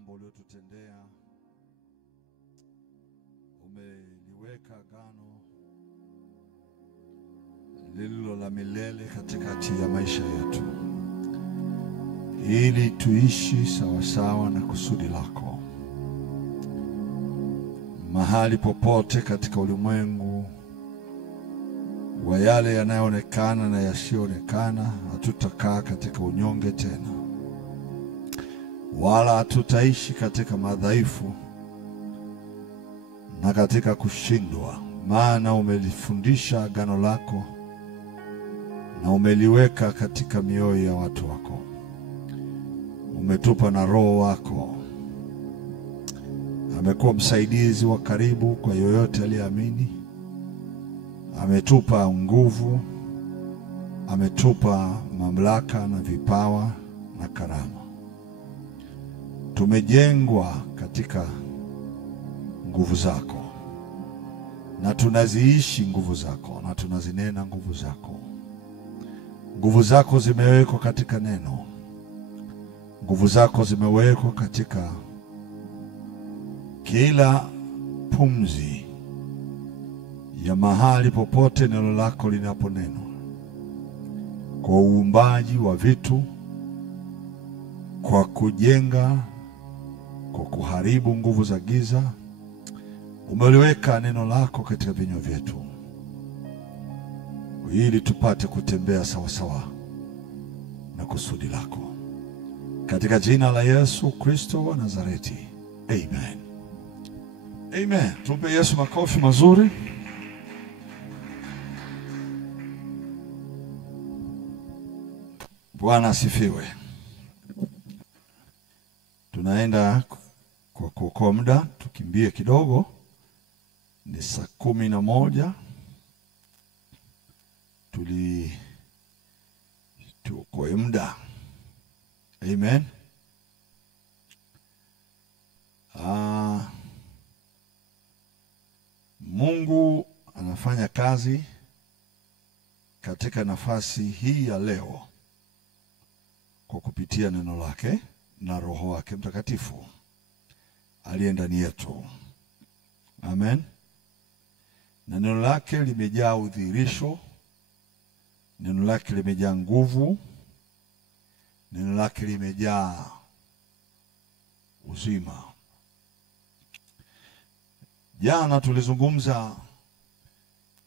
mambo uliyotutendea. Umeliweka agano lililo la milele katikati ya maisha yetu, ili tuishi sawasawa na kusudi lako. Mahali popote katika ulimwengu wa yale yanayoonekana na yasiyoonekana, hatutakaa katika unyonge tena, wala hatutaishi katika madhaifu na katika kushindwa, maana umelifundisha agano lako na umeliweka katika mioyo ya watu wako. Umetupa na Roho wako, amekuwa msaidizi wa karibu kwa yoyote aliyeamini. Ametupa nguvu, ametupa mamlaka na vipawa na karama. Tumejengwa katika nguvu zako, na tunaziishi nguvu zako, na tunazinena nguvu zako. Nguvu zako zimewekwa katika neno. Nguvu zako zimewekwa katika kila pumzi ya mahali popote neno lako linaponenwa, kwa uumbaji wa vitu, kwa kujenga, kwa kuharibu nguvu za giza. Umeliweka neno lako katika vinywa vyetu, ili tupate kutembea sawa sawa na kusudi lako. Katika jina la Yesu Kristo wa Nazareti. Amen. Amen. Tupe Yesu makofi mazuri. Bwana asifiwe. Tunaenda kwa kuokoa muda, tukimbie kidogo. Ni saa 11. Tuokoe muda. Amen. Mungu anafanya kazi katika nafasi hii ya leo kwa kupitia neno lake na Roho wake Mtakatifu aliye ndani yetu. Amen. Na neno lake limejaa udhihirisho, neno lake limejaa nguvu, neno lake limejaa uzima. Jana tulizungumza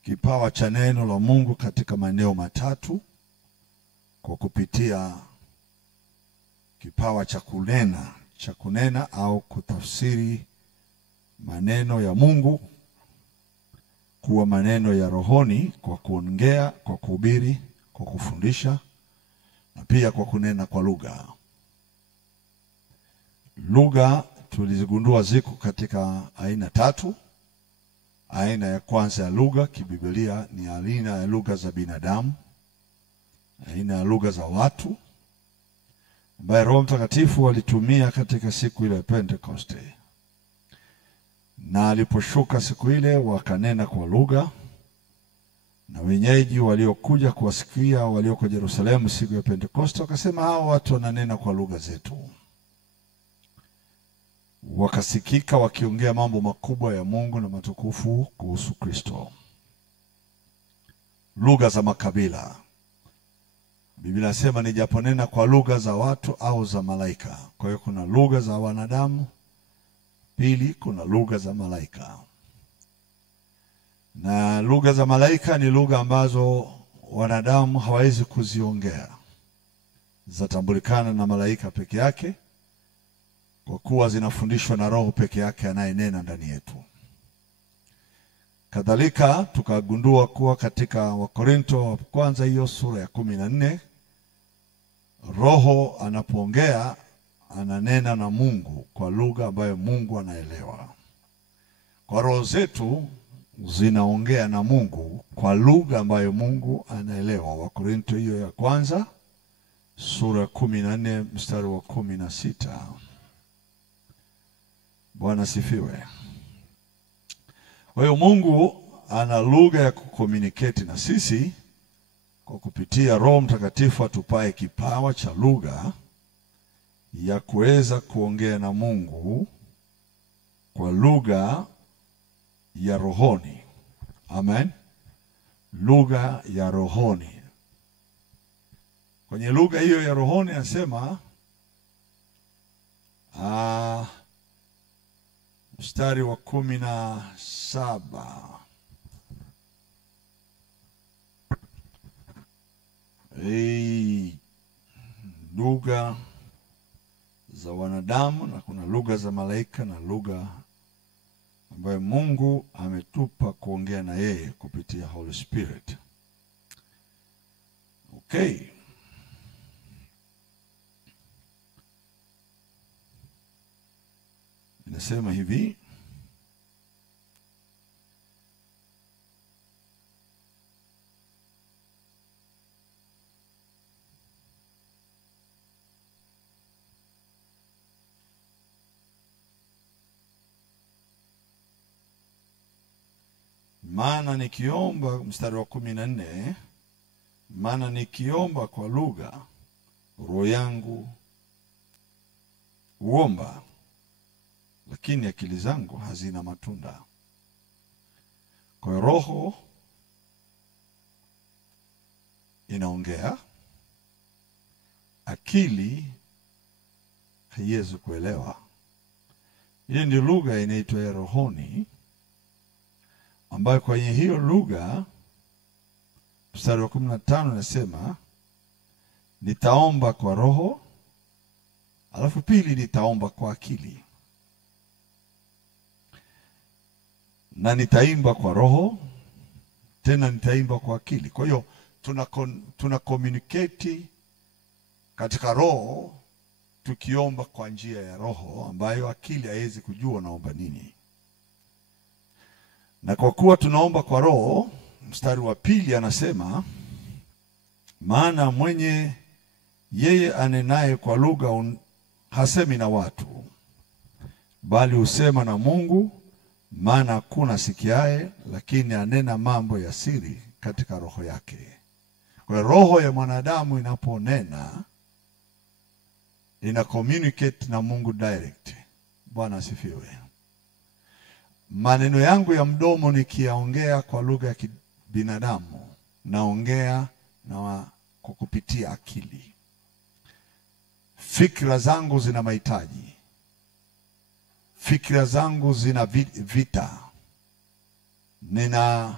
kipawa cha neno la Mungu katika maeneo matatu, kwa kupitia kipawa cha kunena au kutafsiri maneno ya Mungu kuwa maneno ya rohoni, kwa kuongea, kwa kuhubiri, kwa kufundisha, na pia kwa kunena kwa lugha. Lugha tulizigundua ziko katika aina tatu. Aina ya kwanza ya lugha kibiblia ni aina ya lugha za binadamu, aina ya lugha za watu ambaye Roho Mtakatifu alitumia katika siku ile ya Pentekoste. Na aliposhuka siku ile, wakanena kwa lugha, na wenyeji waliokuja kuwasikia walioko Yerusalemu siku ya Pentekoste wakasema, hao watu wananena kwa lugha zetu. Wakasikika wakiongea mambo makubwa ya Mungu na matukufu kuhusu Kristo. Lugha za makabila. Biblia inasema nijaponena kwa lugha za watu au za malaika. Kwa hiyo kuna lugha za wanadamu, pili kuna lugha za malaika. Na lugha za malaika ni lugha ambazo wanadamu hawawezi kuziongea. Zatambulikana na malaika peke yake, kwa kuwa zinafundishwa na Roho peke yake anayenena ndani yetu. Kadhalika tukagundua kuwa katika Wakorinto wa kwanza hiyo sura ya 14, Roho anapoongea ananena na Mungu kwa lugha ambayo Mungu anaelewa. Kwa roho zetu zinaongea na Mungu kwa lugha ambayo Mungu anaelewa. Wakorinto hiyo ya kwanza sura ya 14 mstari wa 16. Bwana sifiwe. Kwa hiyo Mungu ana lugha ya kucommunicate na sisi kwa kupitia Roho Mtakatifu atupae kipawa cha lugha ya kuweza kuongea na Mungu kwa lugha ya rohoni. Amen. Lugha ya rohoni. Kwenye lugha hiyo ya rohoni anasema mstari wa 17. Lugha za wanadamu, na kuna lugha za malaika na lugha ambayo Mungu ametupa kuongea na yeye kupitia Holy Spirit. Okay. Inasema hivi, maana nikiomba, mstari wa 14, maana nikiomba kwa lugha, roho yangu huomba, lakini akili zangu hazina matunda. Kwa roho inaongea, akili haiwezi kuelewa. Hii ni lugha inaitwa ya rohoni, ambayo kwenye hiyo lugha mstari wa 15 nasema nitaomba kwa roho, alafu pili nitaomba kwa akili, na nitaimba kwa roho, tena nitaimba kwa akili. Kwa hiyo tuna communicate katika roho, tukiomba kwa njia ya roho ambayo akili haiwezi kujua naomba nini. Na kwa kuwa tunaomba kwa roho, mstari wa pili anasema maana mwenye yeye anenaye kwa lugha hasemi na watu, bali husema na Mungu, maana hakuna sikiaye, lakini anena mambo ya siri katika roho yake. Kwa roho ya mwanadamu inaponena, ina communicate na Mungu direct. Bwana asifiwe. Maneno yangu ya mdomo nikiyaongea kwa lugha ya binadamu, naongea na kwa kupitia akili. Fikra zangu zina mahitaji. Fikra zangu zina vita. Nina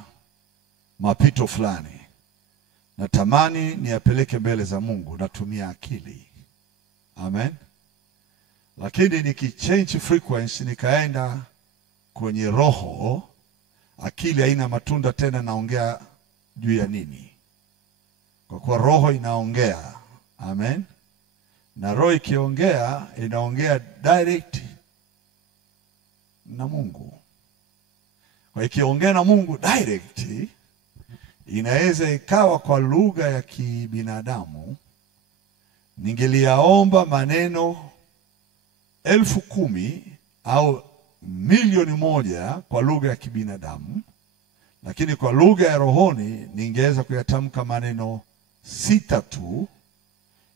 mapito fulani, natamani niyapeleke mbele za Mungu, natumia akili. Amen. Lakini nikichange frequency, nikaenda kwenye roho, akili haina matunda tena, naongea juu ya nini? Kwa kuwa roho inaongea. Amen. Na roho ikiongea, inaongea direct na Mungu. Kwa ikiongea na Mungu direct, inaweza ikawa kwa lugha ya kibinadamu. Ningeliyaomba maneno 10,000 au 1,000,000 kwa lugha ya kibinadamu, lakini kwa lugha ya rohoni ningeweza kuyatamka maneno 6 tu,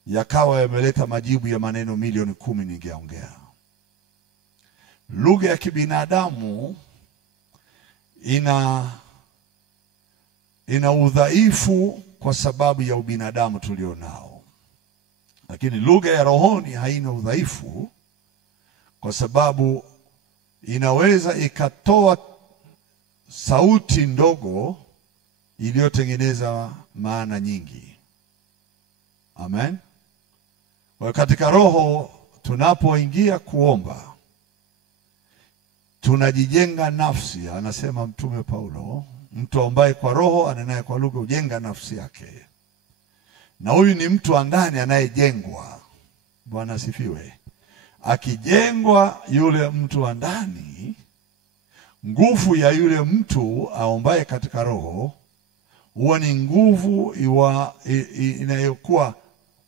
yakawa yameleta majibu ya maneno 10,000,000 ningeongea. Lugha ya kibinadamu ina udhaifu kwa sababu ya ubinadamu tulionao, lakini lugha ya rohoni haina udhaifu, kwa sababu inaweza ikatoa sauti ndogo iliyotengeneza maana nyingi. Amen. Kwa katika roho tunapoingia kuomba, tunajijenga nafsi. Anasema Mtume Paulo, mtu ambaye kwa roho anenaye kwa lugha hujenga nafsi yake. Na huyu ni mtu wa ndani anayejengwa. Bwana asifiwe. Akijengwa yule mtu wa ndani, nguvu ya yule mtu aombaye katika roho huwa ni nguvu inayokuwa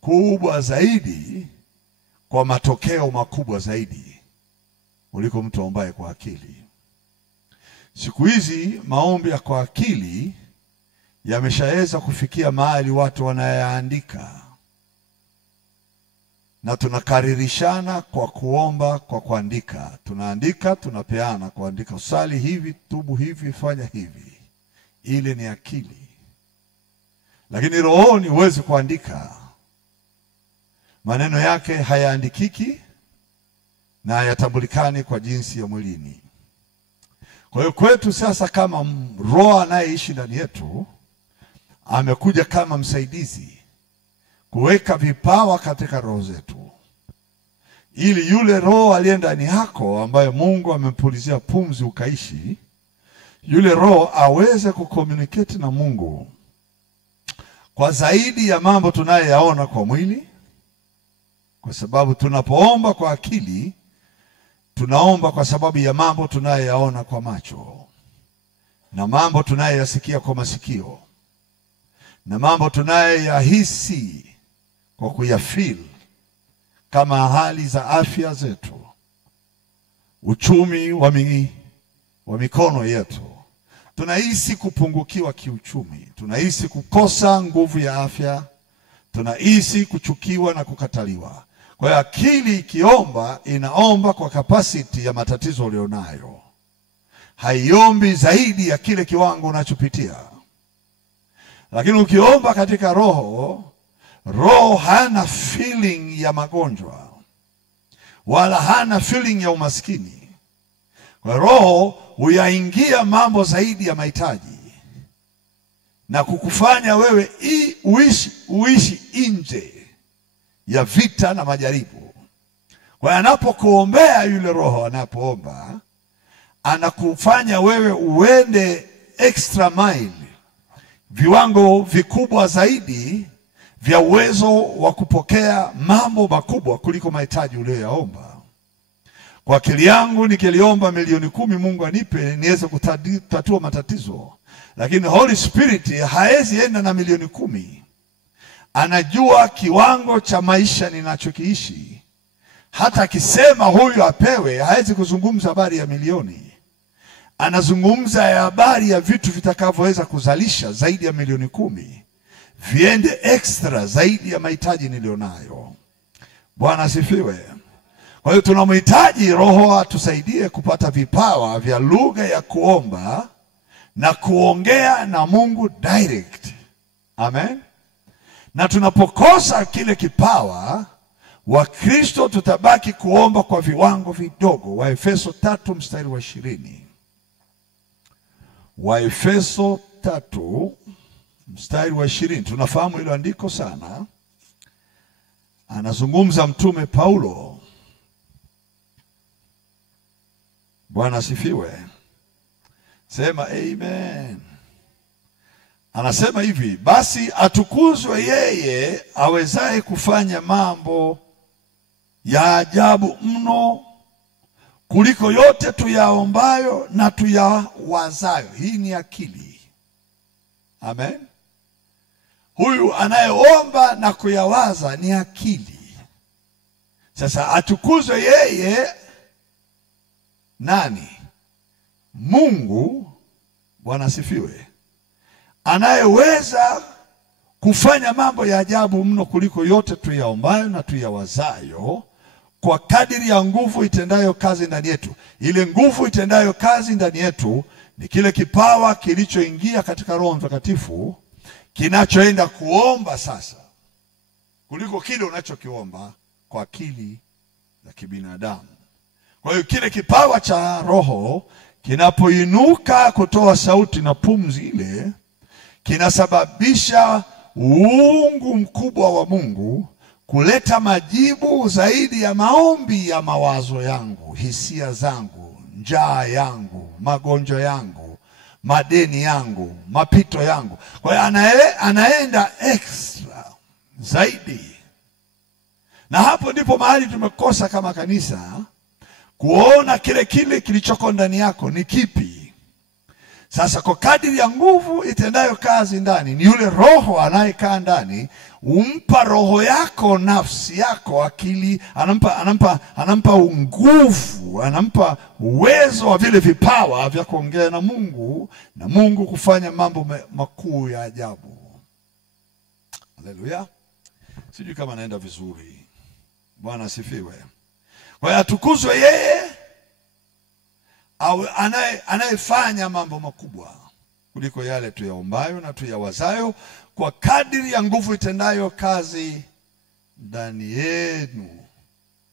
kubwa zaidi, kwa matokeo makubwa zaidi kuliko mtu aombaye kwa akili. Siku hizi maombi ya kwa akili yameshaweza kufikia mahali watu wanayaandika. na tunakaririshana kwa kuomba, kwa kuandika. Tunaandika, tunapeana kuandika, usali hivi, tubu hivi, fanya hivi. Ile ni akili. Lakini rohoni huwezi kuandika. Maneno yake hayaandikiki na hayatambulikani kwa jinsi ya mwilini. Kwa hiyo kwetu sasa, kama roho anayeishi ndani yetu amekuja kama msaidizi kuweka vipawa katika roho zetu, ili yule roho aliye ndani yako ambaye Mungu amempulizia pumzi ukaishi, yule roho aweze kucommunicate na Mungu kwa zaidi ya mambo tunayoyaona kwa mwili. Kwa sababu tunapoomba kwa akili, tunaomba kwa sababu ya mambo tunayoyaona kwa macho, na mambo tunayoyasikia kwa masikio, na mambo tunayoyahisi kwa kuyafeel, kama hali za afya zetu, uchumi wa mikono yetu. Tunahisi kupungukiwa kiuchumi, tunahisi kukosa nguvu ya afya, tunahisi kuchukiwa na kukataliwa. Kwa hiyo akili ikiomba, inaomba kwa capacity ya matatizo ulionayo. Haiombi zaidi ya kile kiwango unachopitia. Lakini ukiomba katika roho, roho hana feeling ya magonjwa, wala hana feeling ya umaskini. Kwa roho huyaingia mambo zaidi ya mahitaji, na kukufanya wewe uishi nje ya vita na majaribu. Kwa anapokuombea yule roho, anapoomba, anakufanya wewe uende extra mile, viwango vikubwa zaidi vya uwezo wa kupokea mambo makubwa kuliko mahitaji uliyoyaomba. Kwa akili yangu nikiliomba milioni 10 Mungu anipe niweze kutatua matatizo, lakini Holy Spirit haezi enda na milioni 10. Anajua kiwango cha maisha ninachokiishi. Hata akisema huyu apewe, haezi kuzungumza habari ya milioni. Anazungumza ya habari ya vitu vitakavyoweza kuzalisha zaidi ya milioni 10, viende extra zaidi ya mahitaji nilionayo. Bwana asifiwe. Kwa hiyo tunamhitaji roho atusaidie kupata vipawa vya lugha ya kuomba na kuongea na Mungu direct. Amen. Na tunapokosa kile kipawa, Wakristo tutabaki kuomba kwa viwango vidogo. Waefeso 3 mstari wa 20. Waefeso 3 mstari wa 20. Tunafahamu hilo andiko sana. Anazungumza mtume Paulo. Bwana asifiwe. Sema amen. Anasema hivi, basi atukuzwe yeye awezaye kufanya mambo ya ajabu mno kuliko yote tuyaombayo na tuyawazayo. Hii ni akili. Amen. Huyu anayeomba na kuyawaza ni akili. Sasa atukuzwe yeye nani? Mungu. Bwana asifiwe. Anayeweza kufanya mambo ya ajabu mno kuliko yote tuyaombayo na tuyawazayo, kwa kadiri ya nguvu itendayo kazi ndani yetu. Ile nguvu itendayo kazi ndani yetu ni kile kipawa kilichoingia katika Roho Mtakatifu, kinachoenda kuomba sasa kuliko kile unachokiomba kwa akili za kibinadamu. Kwa hiyo kile kipawa cha roho kinapoinuka kutoa sauti na pumzi ile, kinasababisha uungu mkubwa wa Mungu kuleta majibu zaidi ya maombi ya mawazo yangu, hisia zangu, njaa yangu, magonjwa yangu, madeni yangu, mapito yangu. Kwa hiyo anaenda extra zaidi. Na hapo ndipo mahali tumekosa kama kanisa, kuona kile kilichoko ndani yako ni kipi. Sasa kwa kadiri ya nguvu itendayo kazi ndani, ni yule roho anayekaa ndani, umpa roho yako, nafsi yako, akili, anampa nguvu, anampa uwezo wa vile vipawa vya kuongea na Mungu, na Mungu kufanya mambo makuu ya ajabu. Haleluya. Sijui kama naenda vizuri. Bwana asifiwe. Kwa hiyo atukuzwe yeye au anayefanya mambo makubwa kuliko yale tuyaombayo na tuyawazayo, kwa kadiri ya nguvu itendayo kazi ndani yenu.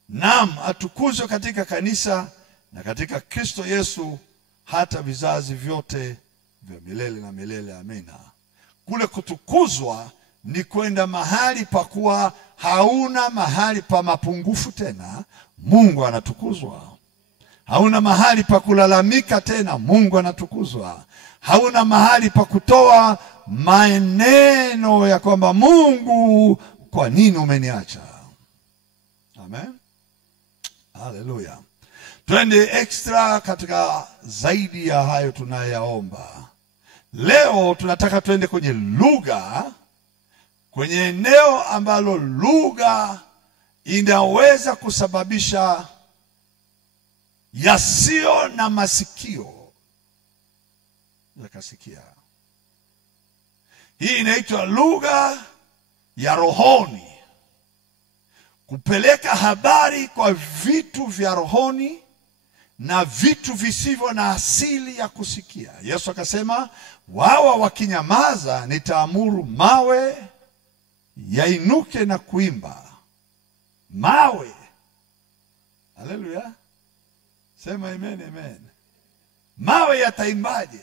Naam, atukuzwe katika kanisa na katika Kristo Yesu hata vizazi vyote vya milele na milele. Amina. Kule kutukuzwa ni kwenda mahali pa kuwa hauna mahali pa mapungufu tena, Mungu anatukuzwa. Hauna mahali pa kulalamika tena, Mungu anatukuzwa. Hauna mahali pa kutoa maneno ya kwamba Mungu, kwa nini umeniacha? Amen. Haleluya. Twende extra katika zaidi ya hayo tunayaomba. Leo tunataka twende kwenye lugha, kwenye eneo ambalo lugha inaweza kusababisha yasio na masikio yakasikia. Hii inaitwa lugha ya rohoni. Kupeleka habari kwa vitu vya rohoni na vitu visivyo na asili ya kusikia. Yesu akasema, wao wakinyamaza nitaamuru mawe yainuke na kuimba. Mawe. Haleluya. Sema amen, amen. Mawe yataimbaje?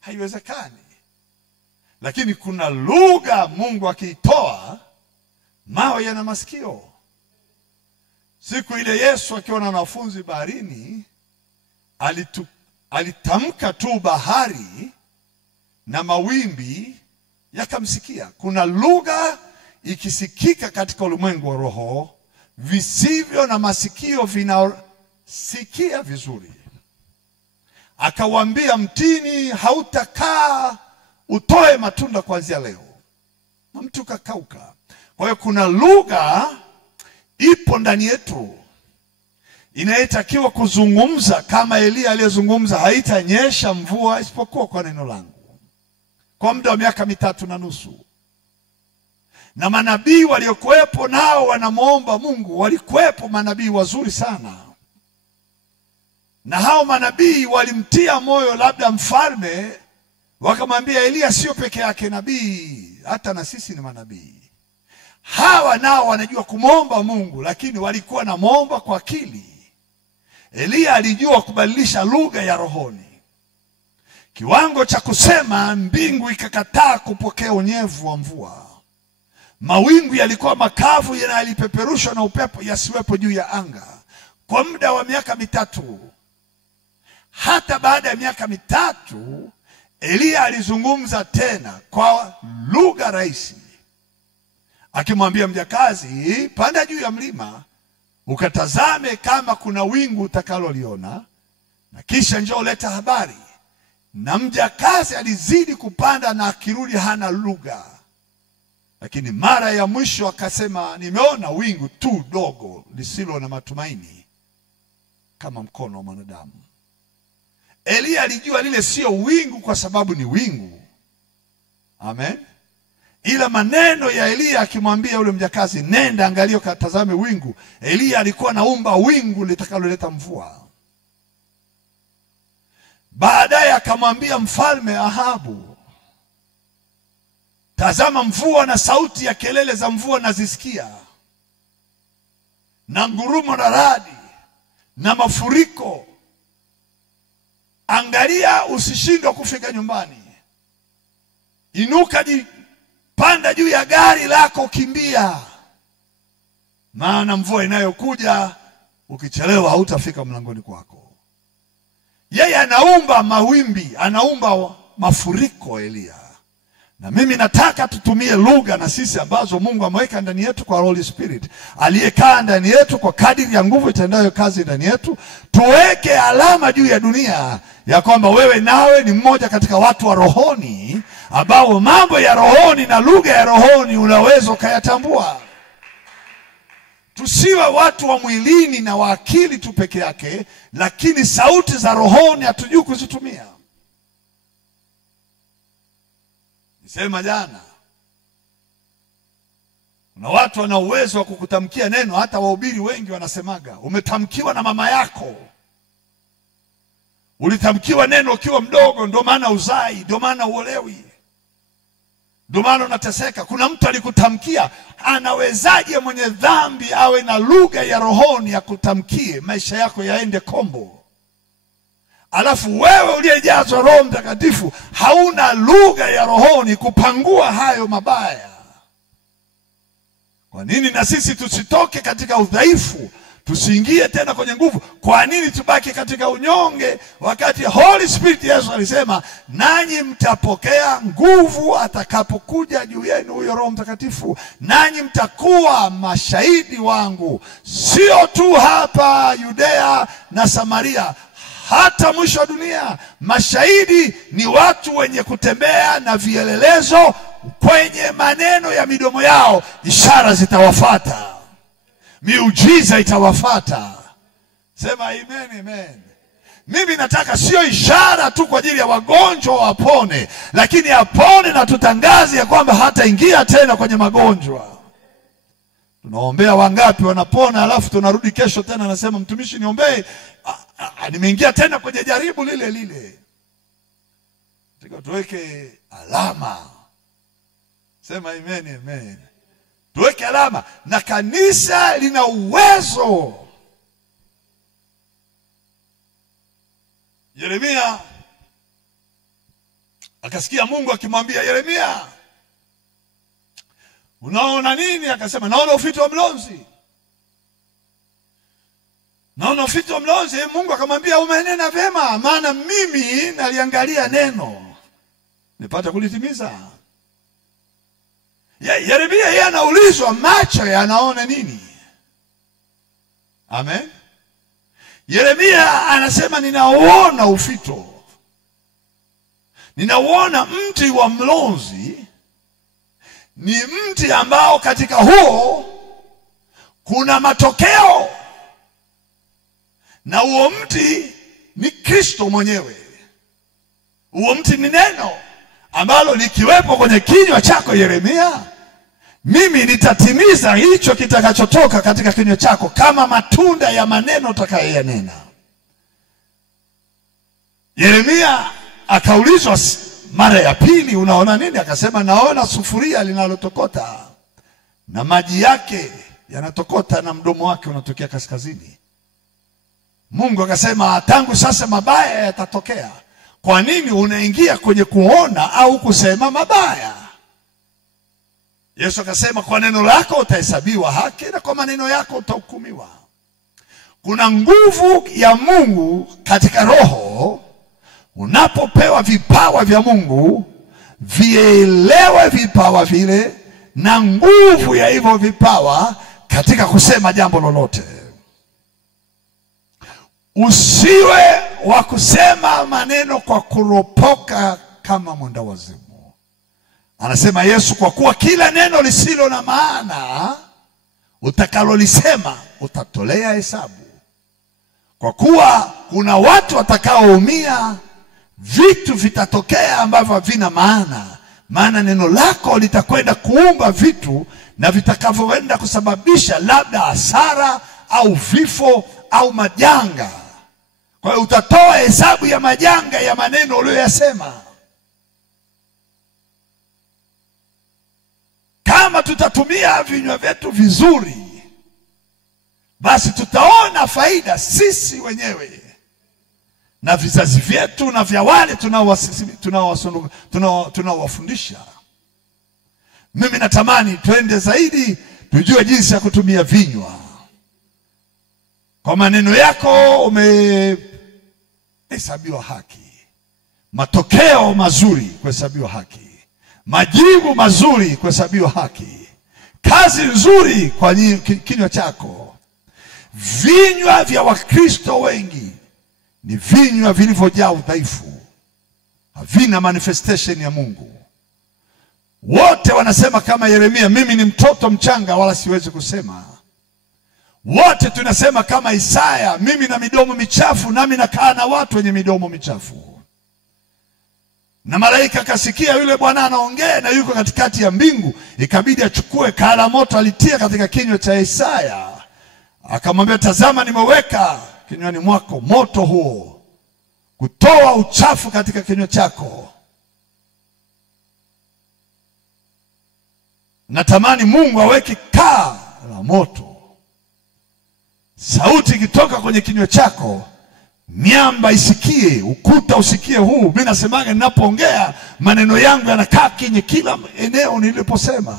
Haiwezekani. Lakini kuna lugha Mungu akiitoa, mawe yana masikio. Siku ile Yesu akiwa na wanafunzi baharini, alitamka tu bahari na mawimbi yakamsikia. Kuna lugha ikisikika katika ulimwengu wa roho, visivyo na masikio vinasikia vizuri. Akawaambia mtini, hautakaa utoe matunda kuanzia leo. Na mti ukakauka. Kwa hiyo kuna lugha ipo ndani yetu inayetakiwa kuzungumza, kama Elia aliyezungumza, haitanyesha mvua isipokuwa kwa neno langu, kwa muda wa miaka 3.5. Na manabii waliokuwepo nao wanamuomba Mungu, walikuwepo manabii wazuri sana. Na hao manabii walimtia moyo labda mfalme, wakamwambia Elia sio peke yake nabii, hata na sisi ni manabii. Hawa nao wanajua kumuomba Mungu, lakini walikuwa na muomba kwa akili. Elia alijua kubadilisha lugha ya rohoni, kiwango cha kusema mbingu ikakataa kupokea unyevu wa mvua. Mawingu yalikuwa makavu, yalipeperushwa na upepo, yasiwepo juu ya anga kwa muda wa miaka 3. Hata baada ya miaka 3 Elia alizungumza tena kwa lugha rahisi, akimwambia mjakazi, panda juu ya mlima ukatazame kama kuna wingu utakaloliona, na kisha njoo leta habari. Na mjakazi alizidi kupanda na akirudi hana lugha. Lakini mara ya mwisho akasema, nimeona wingu tu dogo lisilo na matumaini kama mkono wa mwanadamu. Elia alijua lile sio wingu kwa sababu ni wingu. Amen. Ila maneno ya Elia akimwambia yule mjakazi, nenda angalia katazame wingu, Elia alikuwa naumba wingu litakaloleta mvua. Baadaye akamwambia mfalme Ahabu, tazama mvua na sauti ya kelele za mvua nazisikia, na ngurumo na radi na mafuriko. Angalia usishindwe kufika nyumbani. Inuka, panda juu ya gari lako, kimbia, maana mvua inayokuja ukichelewa hautafika mlangoni kwako. Yeye anaumba mawimbi, anaumba mafuriko Elia. Na mimi nataka tutumie lugha na sisi ambazo Mungu ameweka ndani yetu kwa Holy Spirit, aliyekaa ndani yetu kwa kadiri ya nguvu itendayo kazi ndani yetu. Tuweke alama juu ya dunia ya kwamba wewe nawe ni mmoja katika watu wa rohoni, ambao mambo ya rohoni na lugha ya rohoni unaweza ukayatambua. Tusiwe watu wa mwilini na wa akili tu peke yake, lakini sauti za rohoni hatujui kuzitumia. Nisema jana, Kuna watu wana uwezo wa kukutamkia neno, hata wahubiri wengi wanasemaga, umetamkiwa na mama yako. Ulitamkiwa neno ukiwa mdogo, ndio maana uzai, ndio maana uolewi, ndio maana unateseka. Kuna mtu alikutamkia. Anawezaje mwenye dhambi awe na lugha ya rohoni ya kutamkie maisha yako yaende kombo? Alafu wewe uliyejazwa Roho Mtakatifu hauna lugha ya rohoni kupangua hayo mabaya. Kwa nini na sisi tusitoke katika udhaifu, tusiingie tena kwenye nguvu? Kwa nini tubaki katika unyonge, wakati Holy Spirit, Yesu alisema, nanyi mtapokea nguvu atakapokuja juu yenu huyo Roho Mtakatifu, nanyi mtakuwa mashahidi wangu, sio tu hapa Yudea na Samaria, hata mwisho wa dunia. Mashahidi ni watu wenye kutembea na vielelezo kwenye maneno ya midomo yao. Ishara zitawafuata, miujiza itawafuata. Sema amen, amen. Mimi nataka sio ishara tu kwa ajili ya wagonjwa wapone, lakini apone na tutangaze ya kwamba hata ingia tena kwenye magonjwa. Tunaombea wangapi wanapona, alafu tunarudi kesho tena nasema, mtumishi niombee, nimeingia tena kwenye jaribu lile lile. Tuweke alama. Sema amen, amen. Tuweke alama. Na kanisa lina uwezo. Yeremia akasikia Mungu akimwambia, Yeremia, unaona nini? Akasema, naona ufito wa mlonzi. Naona ufito wa mlonzi. Mungu akamwambia, umenena vyema, maana mimi naliangalia neno nipata kulitimiza. Yeremia yeye anaulizwa, macho yanaona nini? Amen. Yeremia anasema, ninauona ufito, ninauona mti wa mlonzi. Ni mti ambao katika huo kuna matokeo, na huo mti ni Kristo mwenyewe. Huo mti ni neno ambalo likiwepo kwenye kinywa chako Yeremia, mimi nitatimiza hicho kitakachotoka katika kinywa chako kama matunda ya maneno utakayoyanena. Yeremia akaulizwa mara ya pili, unaona nini? Akasema, naona sufuria linalotokota na maji yake yanatokota na mdomo wake unatokea kaskazini. Mungu akasema, tangu sasa mabaya yatatokea. Kwa nini unaingia kwenye kuona au kusema mabaya? Yesu akasema, kwa neno lako utahesabiwa haki na kwa maneno yako utahukumiwa. Kuna nguvu ya Mungu katika roho. Unapopewa vipawa vya Mungu, vielewe vipawa vile na nguvu ya hivyo vipawa katika kusema jambo lolote. Usiwe wa kusema maneno kwa kuropoka kama mwenda wazimu. Anasema Yesu, kwa kuwa kila neno lisilo na maana utakalolisema utatolea hesabu. Kwa kuwa kuna watu watakaoumia, vitu vitatokea ambavyo havina maana. Maana neno lako litakwenda kuumba vitu na vitakavyoenda kusababisha labda hasara au vifo au majanga. Kwa hiyo utatoa hesabu ya majanga ya maneno uliyoyasema. Kama tutatumia vinywa vyetu vizuri, basi tutaona faida sisi wenyewe na vizazi vyetu na vya wale tunaowafundisha. Mimi natamani twende zaidi, tujue jinsi ya kutumia vinywa. Kwa maneno yako umehesabiwa haki, matokeo mazuri kuhesabiwa haki, majibu mazuri kuhesabiwa haki, kazi nzuri kwa kinywa chako. Vinywa vya Wakristo wengi ni vinywa vilivyojaa udhaifu, havina manifestation ya Mungu. Wote wanasema kama Yeremia, mimi ni mtoto mchanga wala siwezi kusema. Wote tunasema kama Isaya, mimi na midomo michafu nami nakaa na watu wenye midomo michafu. Na malaika akasikia yule Bwana anaongea na yuko katikati ya mbingu, ikabidi achukue kala moto alitia katika kinywa cha Isaya. Akamwambia, tazama nimeweka kinywani mwako moto huo, kutoa uchafu katika kinywa chako. Natamani Mungu aweke kaa la moto. Sauti ikitoka kwenye kinywa chako, miamba isikie, ukuta usikie huu. Mimi nasemaga ninapoongea maneno yangu yanakaa kwenye kila eneo niliposema.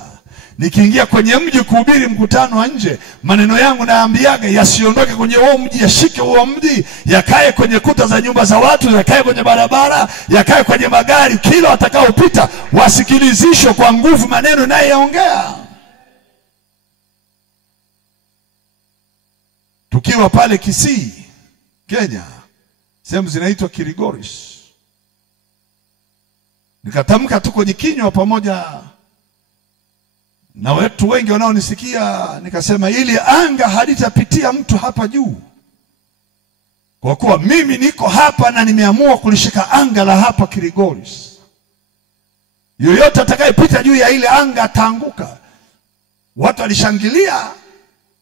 Nikiingia kwenye mji kuhubiri mkutano wa nje, maneno yangu naambiaga yasiondoke kwenye huo mji, yashike huo mji, yakae kwenye kuta za nyumba za watu, yakae kwenye barabara, yakae kwenye magari, kila watakaopita wasikilizishwe kwa nguvu maneno nayoongea. Tukiwa pale Kisii, Kenya, sehemu zinaitwa Kilgoris, nikatamka tu kwenye kinywa pamoja na watu wengi wanaonisikia, nikasema ili anga halitapitia mtu hapa juu, kwa kuwa mimi niko hapa na nimeamua kulishika anga la hapa Kilgoris. Yoyote atakayepita juu ya ile anga ataanguka. Watu walishangilia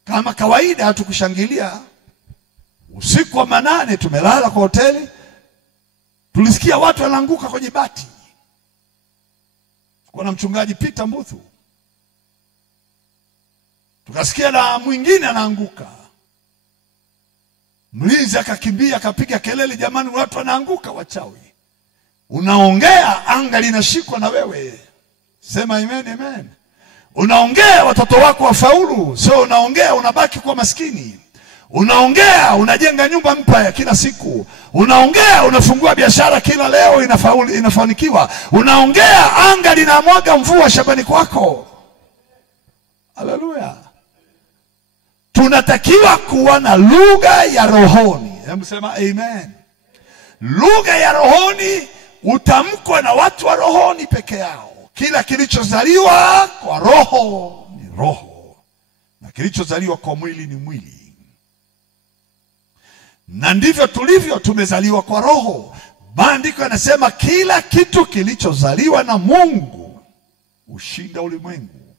kama kawaida, hatukushangilia. Usiku wa manane tumelala kwa hoteli, tulisikia watu wanaanguka kwenye bati. Kuna mchungaji Peter Mbuthu, tukasikia na mwingine anaanguka. Mlinzi akakimbia akapiga kelele, jamani watu wanaanguka, wachawi. Unaongea anga linashikwa na wewe. Sema amen, amen. Unaongea watoto wako wafaulu, sio unaongea unabaki kwa maskini. Unaongea unajenga nyumba mpya kila siku. Unaongea unafungua biashara kila leo inafanikiwa. Unaongea anga linamwaga mvua shambani kwako. Haleluya. Tunatakiwa kuwa na lugha ya rohoni. Hebu sema amen. Lugha ya rohoni utamkwa na watu wa rohoni peke yao. Kila kilichozaliwa kwa roho ni roho, na kilichozaliwa kwa mwili ni mwili. Na ndivyo tulivyo, tumezaliwa kwa roho. Maandiko yanasema kila kitu kilichozaliwa na Mungu ushinda ulimwengu.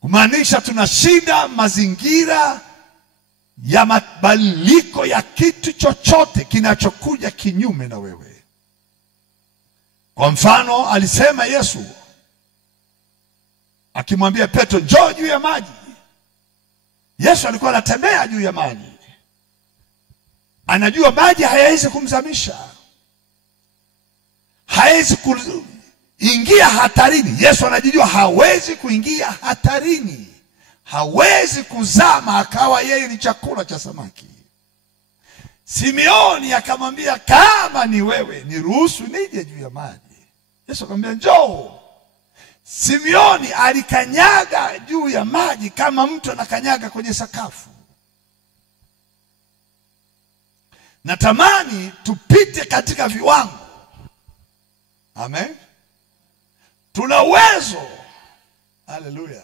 Kumaanisha tunashinda mazingira ya mabadiliko ya kitu chochote kinachokuja kinyume na wewe. Kwa mfano alisema Yesu akimwambia Petro, njoo juu ya maji. Yesu alikuwa anatembea juu ya maji. Anajua maji hayawezi kumzamisha, hawezi kuingia hatarini. Yesu anajijua hawezi kuingia hatarini, hawezi kuzama akawa yeye ni chakula cha samaki. Simeoni akamwambia, kama ni wewe niruhusu nije juu ya maji. Yesu akamwambia njoo. Simeoni alikanyaga juu ya maji kama mtu anakanyaga kwenye sakafu. Natamani tupite katika viwango. Amen. Tuna uwezo. Haleluya.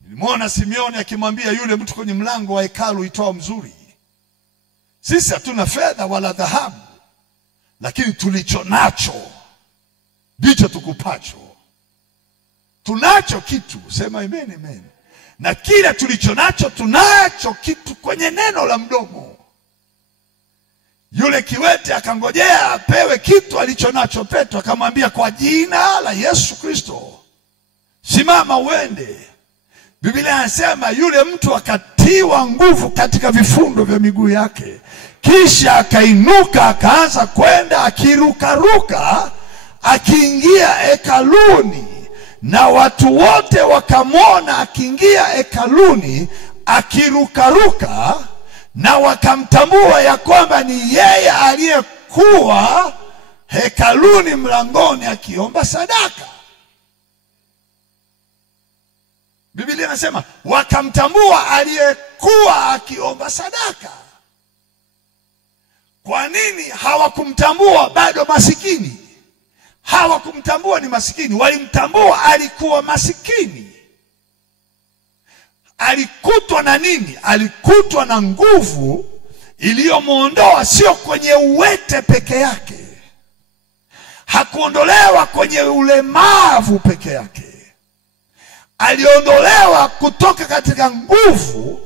Nilimwona Simeoni akimwambia yule mtu kwenye mlango wa hekalu itwao Mzuri, sisi hatuna fedha wala dhahabu, lakini tulicho nacho ndicho tukupacho. Tunacho kitu, sema amen, amen. Na kile tulicho nacho, tunacho kitu kwenye neno la mdomo. Yule kiwete akangojea apewe kitu alicho nacho. Petro akamwambia, kwa jina la Yesu Kristo simama uende. Biblia inasema yule mtu akatiwa nguvu katika vifundo vya miguu yake, kisha akainuka akaanza kwenda akirukaruka akiingia hekaluni, na watu wote wakamwona akiingia hekaluni akirukaruka, na wakamtambua ya kwamba ni yeye aliyekuwa hekaluni mlangoni akiomba sadaka. Biblia inasema wakamtambua aliyekuwa akiomba sadaka. Kwa nini hawakumtambua bado masikini? Hawakumtambua ni masikini, walimtambua alikuwa masikini. Alikutwa na nini? Alikutwa na nguvu iliyomuondoa, sio kwenye uwete peke yake. Hakuondolewa kwenye ulemavu peke yake, aliondolewa kutoka katika nguvu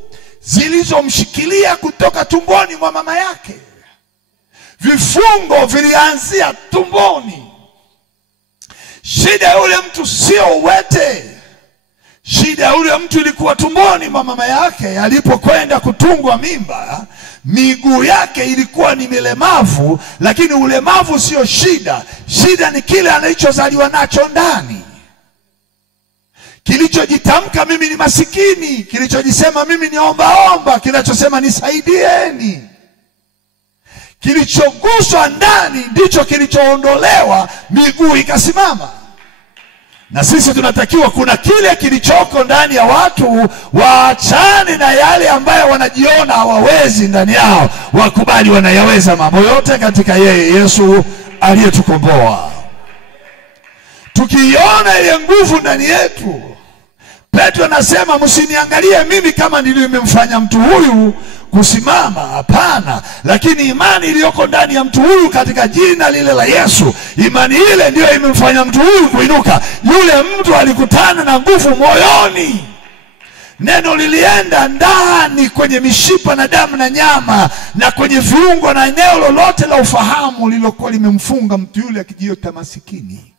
zilizomshikilia kutoka tumboni mwa mama yake. Vifungo vilianzia tumboni. Shida ya yule mtu sio uwete. Shida ya yule mtu ilikuwa tumboni mwa mama yake. Alipokwenda kutungwa mimba, miguu yake ilikuwa ni milemavu, lakini ulemavu sio shida. Shida ni kile anachozaliwa nacho ndani. Kilichojitamka mimi ni masikini, kilichojisema mimi ni omba, kinachosema nisaidieni. Kilichoguswa ndani ndicho kilichoondolewa, miguu ikasimama. Na sisi tunatakiwa, kuna kile kilichoko ndani ya watu, waachane na yale ambayo wanajiona hawawezi ndani yao, wakubali wanayaweza mambo yote katika yeye Yesu aliyetukomboa. Tukiona ile nguvu ndani yetu, Petro anasema msiniangalie mimi kama nilimemfanya mtu huyu kusimama, hapana, lakini imani iliyoko ndani ya mtu huyu katika jina lile la Yesu, imani ile ndio imemfanya mtu huyu kuinuka. Yule mtu alikutana na nguvu moyoni. Neno lilienda ndani kwenye mishipa na damu na nyama na kwenye viungo na eneo lolote la ufahamu lilokuwa limemfunga mtu yule akijiita masikini.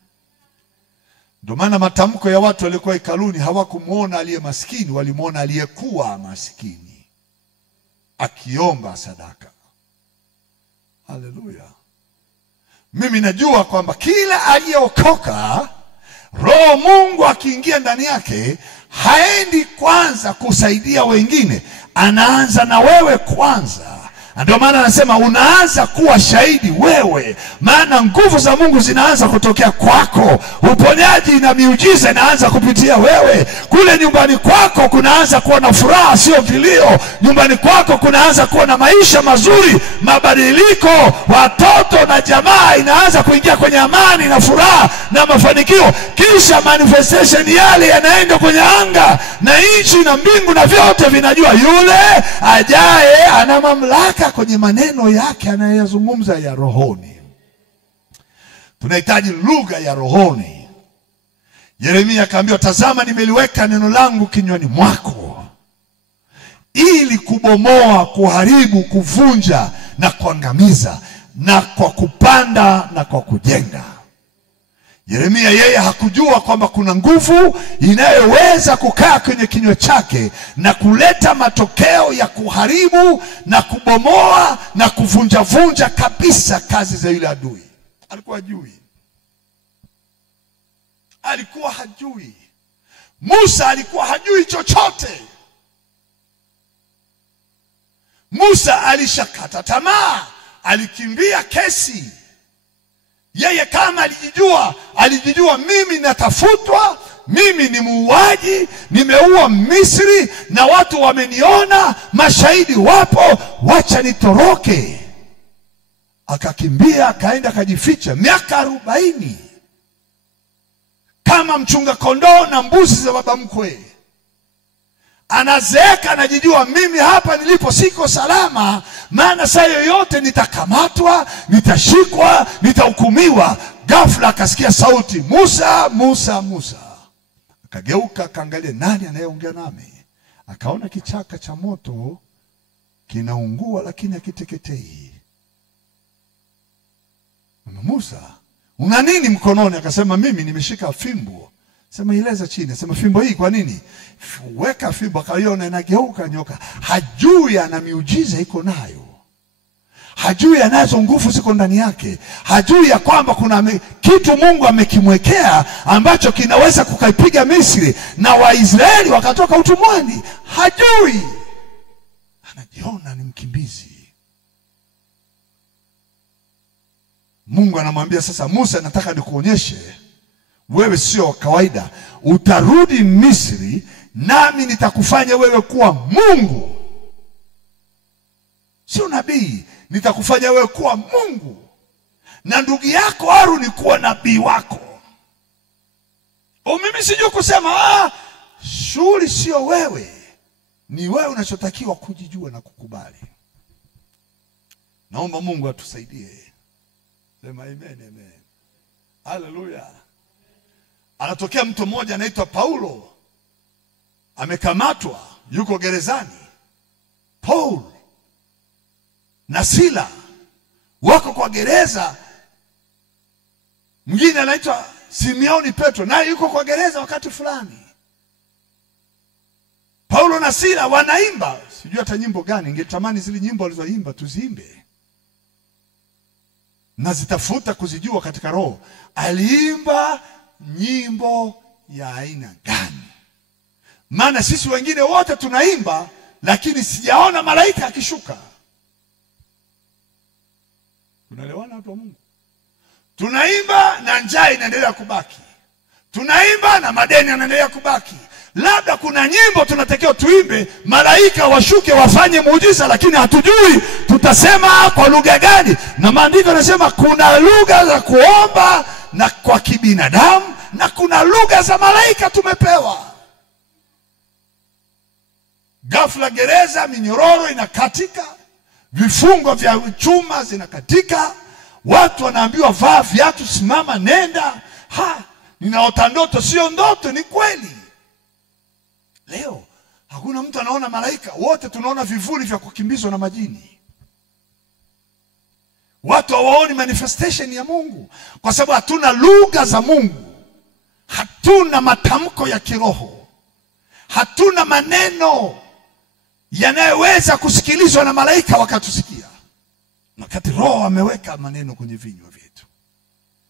Ndio maana matamko ya watu walikuwa hekaluni hawakumuona aliye maskini, walimuona aliyekuwa maskini akiomba sadaka. Haleluya. Mimi najua kwamba kila aliyeokoka, Roho Mungu akiingia ndani yake, haendi kwanza kusaidia wengine, anaanza na wewe kwanza. Ndio maana anasema unaanza kuwa shahidi wewe, maana nguvu za Mungu zinaanza kutokea kwako. Uponyaji na miujiza inaanza kupitia wewe. Kule nyumbani kwako kunaanza kuwa na furaha, sio vilio. Nyumbani kwako kunaanza kuwa na maisha mazuri, mabadiliko, watoto na jamaa inaanza kuingia kwenye amani na furaha na mafanikio. Kisha manifestation yale yanaenda kwenye anga, na nchi na mbingu na vyote vinajua yule ajaye ana mamlaka kwenye maneno yake anayozungumza ya rohoni. Tunahitaji lugha ya rohoni. Yeremia akaambiwa, tazama nimeliweka neno langu kinywani mwako ili kubomoa, kuharibu, kuvunja na kuangamiza, na kwa kupanda na kwa kujenga. Yeremia yeye hakujua kwamba kuna nguvu inayoweza kukaa kwenye kinywa chake na kuleta matokeo ya kuharibu na kubomoa na kuvunja kabisa kazi za yule adui. Alikuwa hajui. Alikuwa hajui. Musa alikuwa hajui chochote. Musa alishakata tamaa, alikimbia kesi. Yeye kama alijijua mimi natafutwa, mimi ni muuaji, nimeua Misri na watu wameniona, mashahidi wapo, wacha nitoroke. Akakimbia, akaenda akajificha miaka 40 kama mchunga kondoo na mbuzi za baba mkwe. Anazeeka, anajijua mimi hapa nilipo siko salama, maana saa yoyote nitakamatwa, nitashikwa, nitahukumiwa. Ghafla akasikia sauti, Musa, Musa, Musa. Akageuka akaangalia, nani anayeongea nami? Akaona kichaka cha moto kinaungua lakini hakiteketei. Musa, una nini mkononi? Akasema, mimi nimeshika fimbo. Sema, ileza chini. Sema, fimbo hii kwa nini? Weka fimbo. Akaiona inageuka nyoka. Hajui ana miujiza iko nayo. Hajui anazo nguvu ziko ndani yake. Hajui ya kwamba kuna kitu Mungu amekimwekea ambacho kinaweza kukaipiga Misri na Waisraeli wakatoka utumwani. Hajui. Anajiona ni mkimbizi. Mungu anamwambia sasa, Musa, nataka nikuonyeshe wewe sio kawaida. Utarudi Misri nami nitakufanya wewe kuwa Mungu. Sio nabii, nitakufanya wewe kuwa Mungu. Na ndugu yako Haruni kuwa nabii wako. Mimi sijui kusema shughuli sio wewe. Ni wewe unachotakiwa kujijua na kukubali. Naomba Mungu atusaidie. Sema amen, amen. Haleluya. Anatokea mtu mmoja anaitwa Paulo, amekamatwa, yuko gerezani. Paul na Sila wako kwa gereza. Mwingine anaitwa Simeoni Petro, naye yuko kwa gereza wakati fulani. Paulo na Sila wanaimba, sijui hata nyimbo gani, ningetamani zile nyimbo walizoimba tuziimbe. Na zitafuta kuzijua katika roho. Aliimba nyimbo ya aina gani? Maana sisi wengine wote tunaimba, lakini sijaona malaika akishuka. Tunaelewana watu wa Mungu? Tunaimba na njaa inaendelea kubaki. Tunaimba na madeni yanaendelea kubaki. Labda kuna nyimbo tunatakiwa tuimbe, malaika washuke wafanye muujiza, lakini hatujui tutasema kwa lugha gani. Na maandiko yanasema kuna lugha za kuomba na kwa kibinadamu, na kuna lugha za malaika tumepewa. Ghafla gereza, minyororo inakatika, vifungo vya chuma zinakatika, watu wanaambiwa vaa viatu, simama, nenda. Ninaota ndoto, sio ndoto, ni kweli. Leo hakuna mtu anaona malaika, wote tunaona vivuli vya kukimbizwa na majini. Watu hawaoni manifestation ya Mungu kwa sababu hatuna lugha za Mungu. Hatuna matamko ya kiroho. Hatuna maneno yanayoweza kusikilizwa na malaika wakatusikia. Wakati Roho ameweka maneno kwenye vinywa vyetu.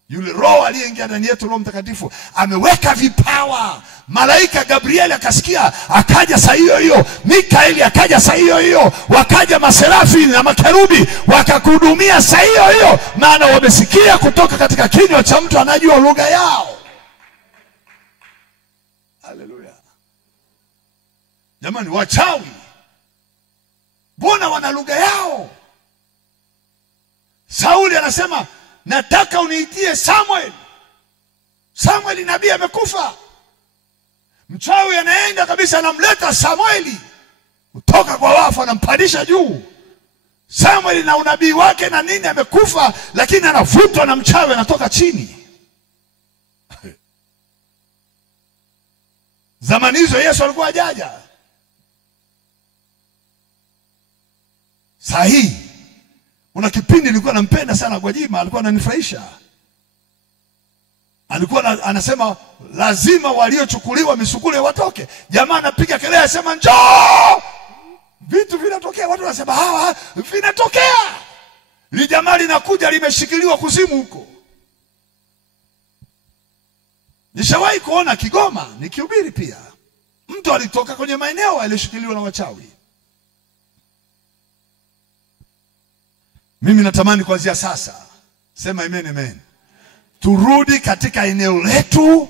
Yule Roho aliyeingia ndani yetu, Roho Mtakatifu, ameweka vipawa. Malaika Gabriel akasikia, akaja saa hiyo hiyo. Mikaeli akaja saa hiyo hiyo. Wakaja maserafi na makerubi wakakuhudumia saa hiyo hiyo, maana wamesikia kutoka katika kinywa cha mtu anajua lugha yao. Haleluya. Jamani, wachawi mbona wana lugha yao? Sauli anasema, nataka uniitie Samuel. Samuel nabii amekufa. Mchawi anaenda kabisa, anamleta Samueli kutoka kwa wafu, anampandisha juu. Samuel na unabii wake na nini amekufa, lakini anavutwa na mchawi, anatoka chini. Zamani hizo Yesu alikuwa hajaja. Sahi una kipindi nilikuwa nampenda sana Gwajima, alikuwa ananifurahisha. Alikuwa anasema lazima waliochukuliwa misukule watoke. Jamaa anapiga kelele anasema njoo. Vitu vinatokea, watu wanasema hawa vinatokea. Li jamaa linakuja limeshikiliwa kuzimu huko. Nishawahi kuona Kigoma nikihubiri pia. Mtu alitoka kwenye maeneo alishikiliwa na wachawi. Mimi natamani kuanzia sasa, sema amen amen, turudi katika eneo letu,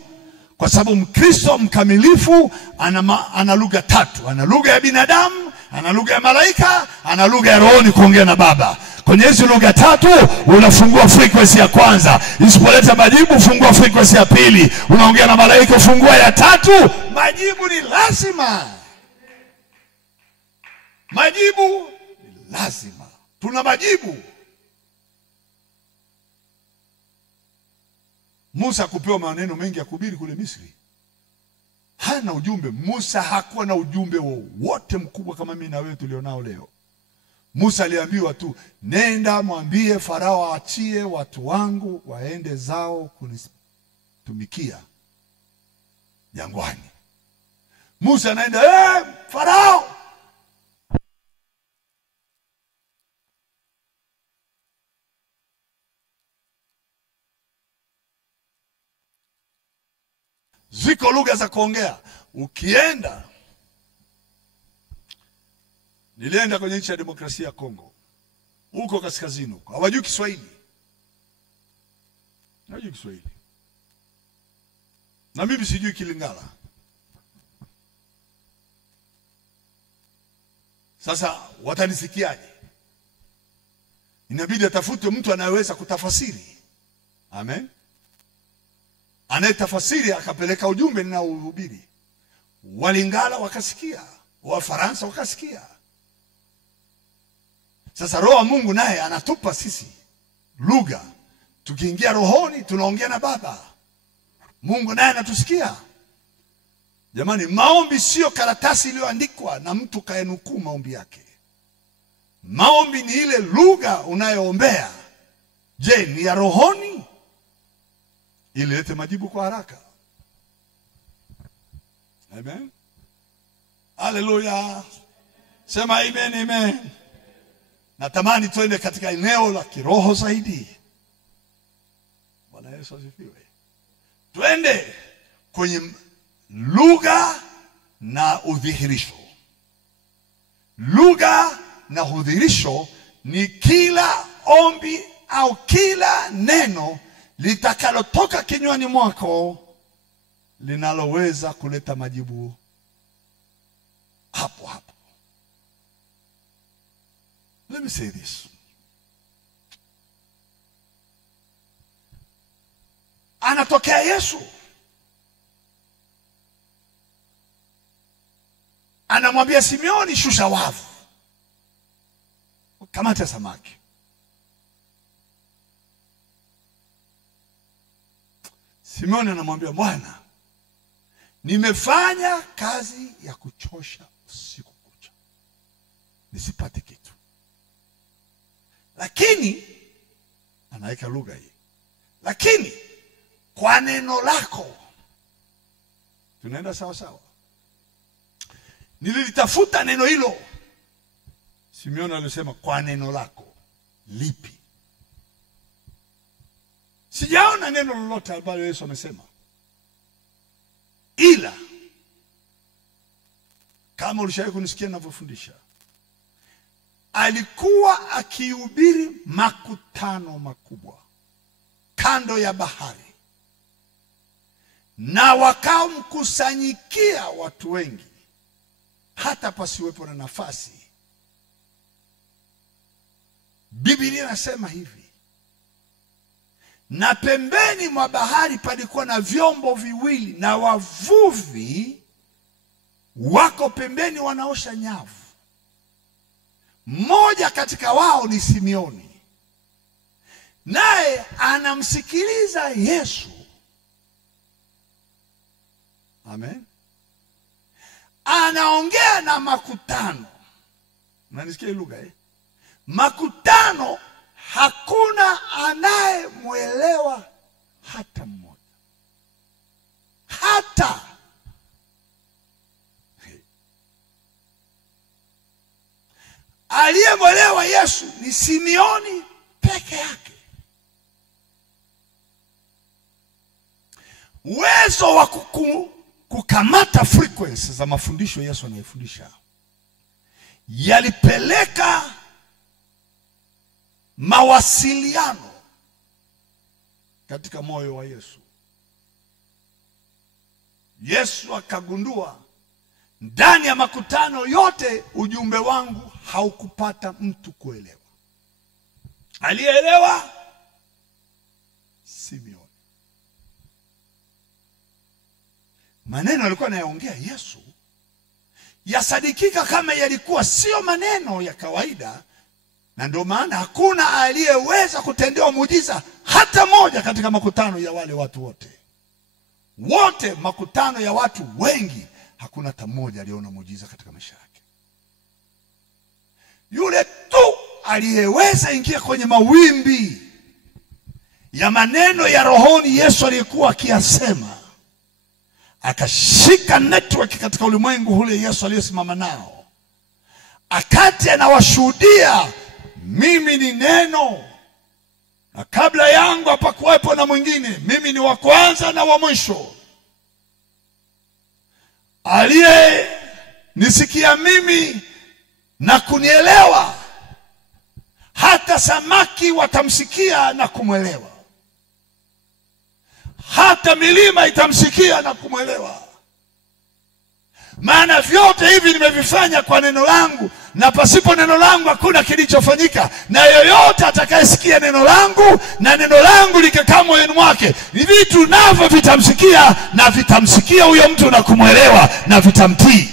kwa sababu Mkristo mkamilifu ana lugha tatu. Ana lugha ya binadamu, ana lugha ya malaika, ana lugha ya rohoni kuongea na Baba. Kwenye hizo lugha tatu unafungua frequency ya kwanza. Isipoleta majibu, fungua frequency ya pili. Unaongea na malaika, fungua ya tatu. Majibu ni lazima. Majibu ni lazima. Tuna majibu. Musa kupewa maneno mengi ya kuhubiri kule Misri. Hana ujumbe. Musa hakuwa na ujumbe wowote mkubwa kama mimi na wewe tulionao leo. Musa aliambiwa tu, nenda mwambie Farao aachie watu wangu waende zao kunitumikia jangwani. Musa anaenda, Farao, ziko lugha za kuongea. Ukienda, nilienda kwenye nchi ya demokrasia ya Kongo, huko kaskazini huko, hawajui Kiswahili. Hawajui Kiswahili. Na mimi sijui Kilingala. Sasa watanisikiaje? Inabidi atafute mtu anayeweza kutafasiri. Amen. Anayetafasiri akapeleka ujumbe ninaohubiri. Walingala wakasikia, Wafaransa wakasikia. Sasa Roho wa Mungu naye anatupa sisi lugha Tukiingia rohoni tunaongea na Baba. Mungu naye anatusikia. Jamani, maombi sio karatasi iliyoandikwa na mtu kaenukuu maombi yake. Maombi ni ile lugha unayoombea. Je, ni ya rohoni? Ili lete majibu kwa haraka. Amen. Haleluya. Sema amen, amen. Natamani tuende katika eneo la kiroho zaidi. Bwana Yesu asifiwe. Twende kwenye lugha na udhihirisho. Lugha na udhihirisho ni kila ombi au kila neno litakalotoka kinywani mwako linaloweza kuleta majibu hapo hapo. Let me say this. Anatokea Yesu. Anamwambia Simeoni, shusha wavu, kamata samaki. Simeoni anamwambia, Bwana, nimefanya kazi ya kuchosha usiku kucha, nisipate kitu. Lakini anaweka lugha hii, lakini kwa neno lako. Tunaenda sawa sawa. Nilitafuta neno hilo. Simeoni alisema, kwa neno lako. Lipi? Sijaona neno lolote ambalo Yesu amesema. Ila kama ulishawahi kunisikia ninavyofundisha, alikuwa akihubiri makutano makubwa kando ya bahari, na wakamkusanyikia watu wengi hata pasiwepo na nafasi. Biblia inasema hivi, na pembeni mwa bahari palikuwa na vyombo viwili, na wavuvi wako pembeni wanaosha nyavu. Mmoja katika wao ni Simeoni, naye anamsikiliza Yesu. Amen. Anaongea na makutano. Unanisikia lugha hii? Makutano, hakuna anayemwelewa hata mmoja. Hata aliyemwelewa Yesu ni Simeoni peke yake. Uwezo wa kukamata frequency za mafundisho Yesu anayefundisha yalipeleka mawasiliano katika moyo wa Yesu. Yesu akagundua ndani ya makutano yote ujumbe wangu haukupata mtu kuelewa. Alielewa Simeoni. Maneno alikuwa anayaongea Yesu yasadikika kama yalikuwa sio maneno ya kawaida, na ndio maana hakuna aliyeweza kutendewa muujiza hata moja katika makutano ya wale watu wote. Wote makutano ya watu wengi, hakuna hata mmoja aliona muujiza katika maisha yake. Yule tu aliyeweza ingia kwenye mawimbi ya maneno ya rohoni Yesu aliyekuwa akiyasema, akashika network katika ulimwengu ule Yesu aliyosimama nao, akati anawashuhudia, mimi ni neno, na kabla yangu hapakuwepo na mwingine, mimi ni wa kwanza na wa mwisho. Aliye nisikia mimi na kunielewa, hata samaki watamsikia na kumwelewa, hata milima itamsikia na kumwelewa. Maana vyote hivi nimevifanya kwa neno langu, na pasipo neno langu hakuna kilichofanyika. Na yoyote atakayesikia neno langu na neno langu likakaa moyoni mwake, ni vitu navyo vitamsikia, na vitamsikia huyo mtu na kumwelewa, na vitamtii.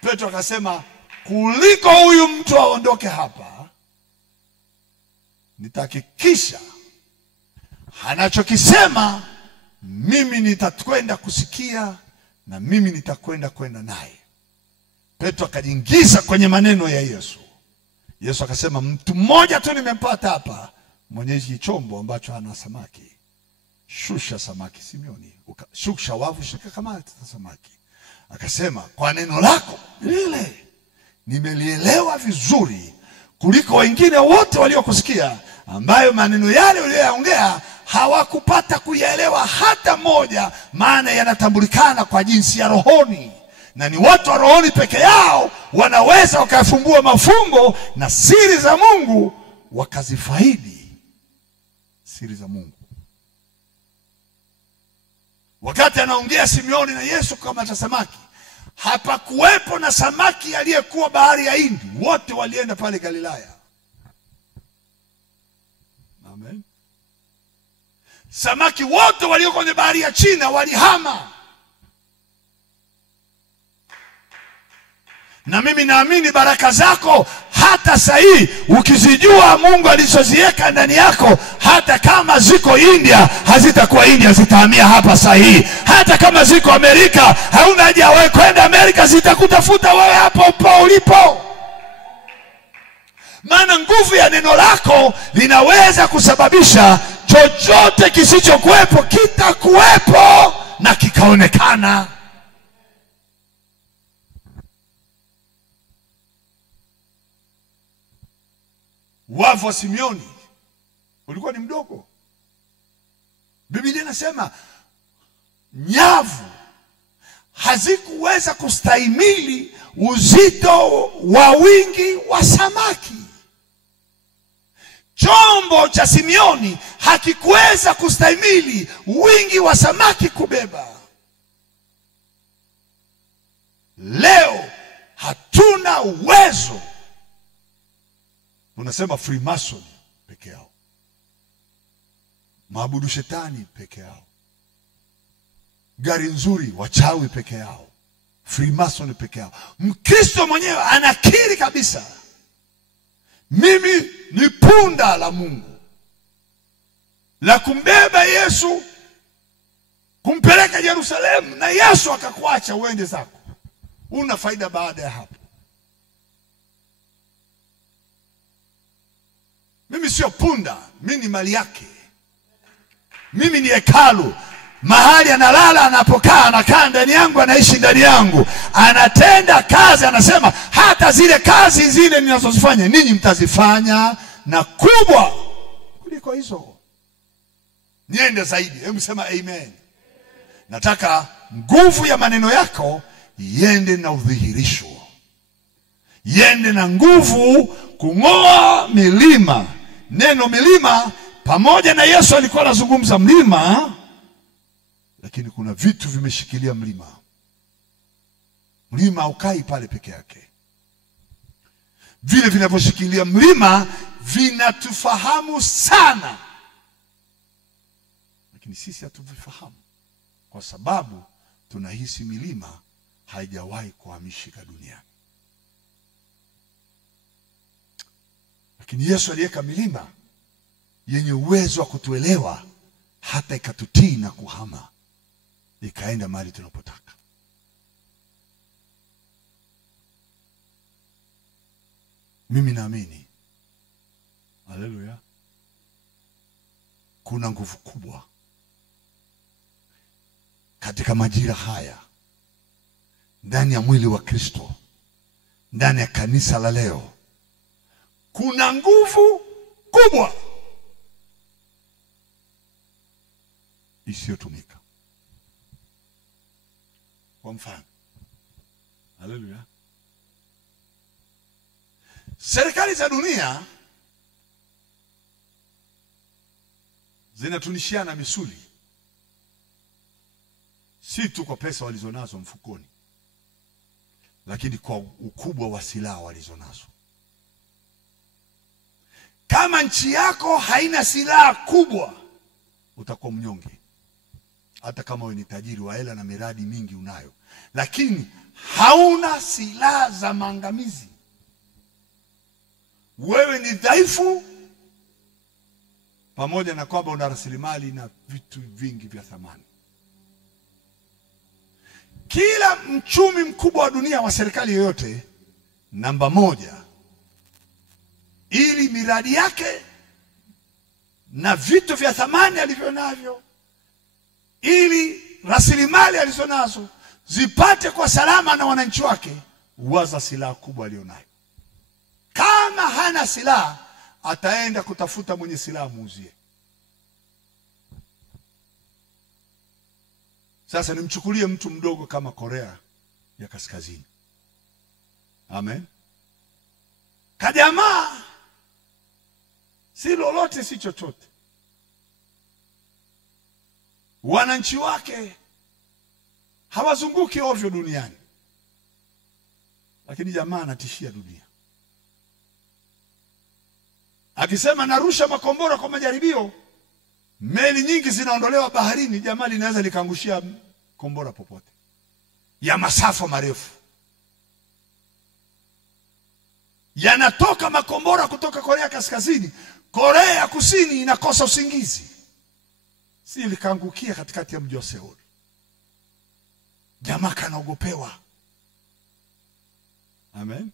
Petro akasema, kuliko huyu mtu aondoke hapa, nitahakikisha anachokisema mimi nitakwenda kusikia na mimi nitakwenda naye. Petro akajiingiza kwenye maneno ya Yesu. Yesu akasema, mtu mmoja tu nimempata hapa, mwenye hiki chombo ambacho ana samaki. Shusha samaki, Simioni. Shusha wavu, shika kamata samaki. Akasema, kwa neno lako lile nimelielewa vizuri kuliko wengine wote waliokusikia, ambayo maneno yale uliyoyaongea hawakupata kuyaelewa hata moja, maana yanatambulikana kwa jinsi ya rohoni, na ni watu wa rohoni peke yao wanaweza wakafumbua mafumbo na siri za Mungu, wakazifaidi siri za Mungu. Wakati anaongea Simioni na Yesu kama ta samaki, hapakuwepo na samaki aliyekuwa bahari ya Hindi. Wote walienda pale Galilaya. Amen. Samaki wote walio kwenye bahari ya China walihama. Na mimi naamini baraka zako hata sahi ukizijua Mungu alizoziweka ndani yako, hata kama ziko India hazitakuwa India, zitahamia hapa sahi. Hata kama ziko Amerika, hauna haja wewe kwenda Amerika, zitakutafuta wewe hapo ulipo. Maana nguvu ya neno lako linaweza kusababisha chochote kisichokuwepo kitakuwepo na kikaonekana. Wavu wa Simioni ulikuwa ni mdogo. Biblia inasema nyavu hazikuweza kustahimili uzito wa wingi wa samaki. Chombo cha Simioni hakikuweza kustahimili wingi wa samaki kubeba. Leo hatuna uwezo. Unasema Freemason peke yao, maabudu shetani peke yao, gari nzuri wachawi peke yao, Freemason peke yao. Mkristo mwenyewe anakiri kabisa, mimi ni punda la Mungu la kumbeba Yesu kumpeleka Yerusalemu, na Yesu akakuacha uende zako. Una faida baada ya hapo? Mimi sio punda, mimi ni mali yake. Mimi ni hekalu, mahali analala, anapokaa, anakaa ndani yangu, anaishi ndani yangu, anatenda kazi. Anasema hata zile kazi zile ninazozifanya ninyi mtazifanya na kubwa kuliko hizo. Niende zaidi. Hebu sema amen. Nataka nguvu ya maneno yako iende na udhihirisho, iende na nguvu kung'oa milima. Neno milima, pamoja na Yesu alikuwa anazungumza mlima, lakini kuna vitu vimeshikilia mlima. Mlima haukai pale peke yake. Vile vinavyoshikilia mlima vinatufahamu sana, lakini sisi hatuvifahamu kwa sababu tunahisi milima haijawahi kuhamishika duniani. Lakini Yesu aliweka milima yenye uwezo wa kutuelewa, hata ikatutii na kuhama, ikaenda mahali tunapotaka. Mimi naamini, haleluya, kuna nguvu kubwa katika majira haya ndani ya mwili wa Kristo, ndani ya kanisa la leo. Kuna nguvu kubwa isiyotumika. Kwa mfano, haleluya, serikali za dunia zinatunishiana misuli, si tu kwa pesa walizonazo mfukoni, lakini kwa ukubwa wa silaha walizonazo. Kama nchi yako haina silaha kubwa, utakuwa mnyonge. Hata kama wewe ni tajiri wa hela na miradi mingi unayo, lakini hauna silaha za maangamizi, wewe ni dhaifu, pamoja na kwamba una rasilimali na vitu vingi vya thamani. Kila mchumi mkubwa wa dunia wa serikali yoyote, namba 1, ili miradi yake na vitu vya thamani alivyonavyo, ili rasilimali alizonazo zipate kwa salama na wananchi wake, huwaza silaha kubwa alionayo. Kama hana silaha, ataenda kutafuta mwenye silaha muuzie. Sasa nimchukulie mtu mdogo kama Korea ya Kaskazini. Amen. Kajamaa si lolote si chochote. Wananchi wake hawazunguki ovyo duniani, lakini jamaa anatishia dunia. Akisema narusha makombora kwa majaribio, meli nyingi zinaondolewa baharini, jamaa linaweza likaangushia kombora popote ya masafa marefu. Yanatoka makombora kutoka Korea Kaskazini, Korea Kusini inakosa usingizi, si likaangukia katikati ya mji wa Seoul. Jamaa kanaogopewa. Amen.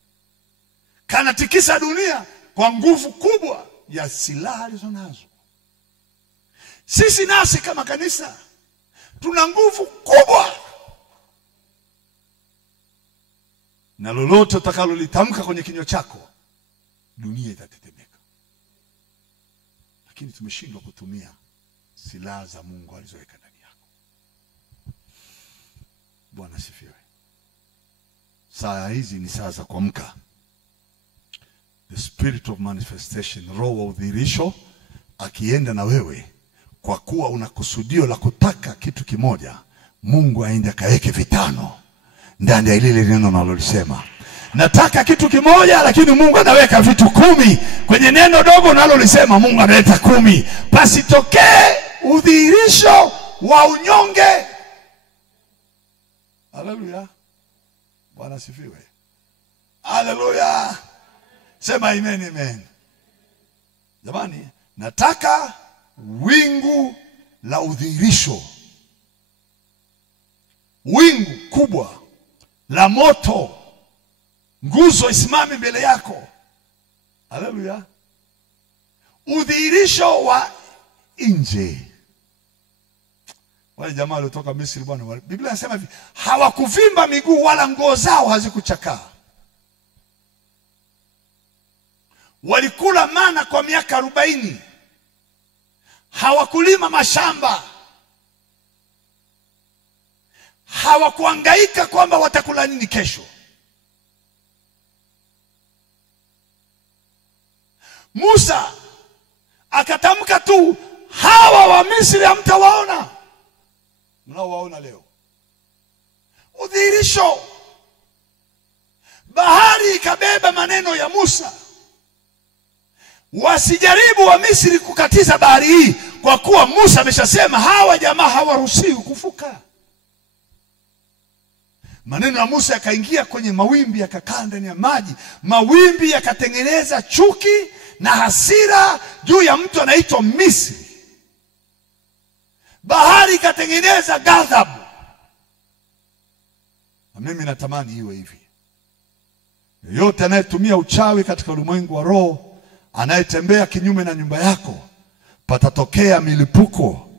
Kanatikisa dunia kwa nguvu kubwa ya silaha alizonazo. Sisi nasi kama kanisa tuna nguvu kubwa, na lolote utakalolitamka kwenye kinywa chako, dunia itatetemeka. Lakini tumeshindwa kutumia silaha za Mungu alizoweka ndani yako. Bwana sifiwe. Saa hizi ni saa za kuamka. The spirit of manifestation, roho wa udhihirisho akienda na wewe, kwa kuwa una kusudio la kutaka kitu kimoja, Mungu aende akaweke vitano ndani ya lile neno nalolisema. Nataka kitu kimoja, lakini Mungu anaweka vitu 10 kwenye neno dogo nalolisema. Mungu analeta 10. Pasitokee udhihirisho wa unyonge. Haleluya. Bwana sifiwe. Haleluya. Sema amen, amen. Jamani, nataka wingu la udhihirisho, wingu kubwa la moto, nguzo isimame mbele yako. Haleluya. Udhihirisho wa nje. Wale jamaa waliotoka Misri, Bwana, Biblia inasema hivi, hawakuvimba miguu wala nguo zao hazikuchakaa. Walikula mana kwa miaka 40. Hawakulima mashamba. Hawakuhangaika kwamba watakula nini kesho. Musa akatamka tu, hawa wa Misri hamtawaona mnaowaona leo. Udhihirisho. Bahari ikabeba maneno ya Musa. Wasijaribu wa Misri kukatiza bahari hii, kwa kuwa Musa ameshasema hawa jamaa hawaruhusiwi kuvuka. Maneno ya Musa yakaingia kwenye mawimbi, yakakaa ndani ya maji. Mawimbi yakatengeneza chuki na hasira juu ya mtu anaitwa Misri. Bahari ikatengeneza ghadhabu. Na mimi natamani iwe hivi. Yote anayetumia uchawi katika ulimwengu wa roho, anayetembea kinyume na nyumba yako, patatokea milipuko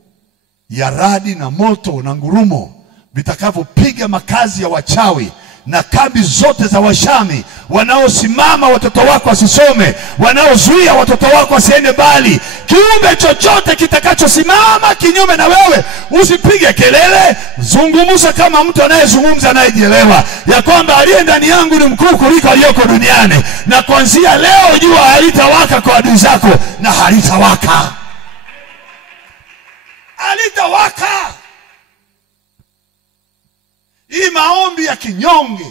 ya radi na moto na ngurumo vitakavyopiga makazi ya wachawi na kambi zote za Washami, wanaosimama watoto wako wasisome, wanaozuia watoto wako wasiende mbali. Kiumbe chochote kitakachosimama kinyume na wewe, usipige kelele, zungumza kama mtu anayezungumza anayejielewa, ya kwamba aliye ndani yangu ni mkuu kuliko aliyoko duniani. Na kuanzia leo jua halitawaka kwa adui zako, na halitawaka. Halitawaka. Hii maombi ya kinyonge.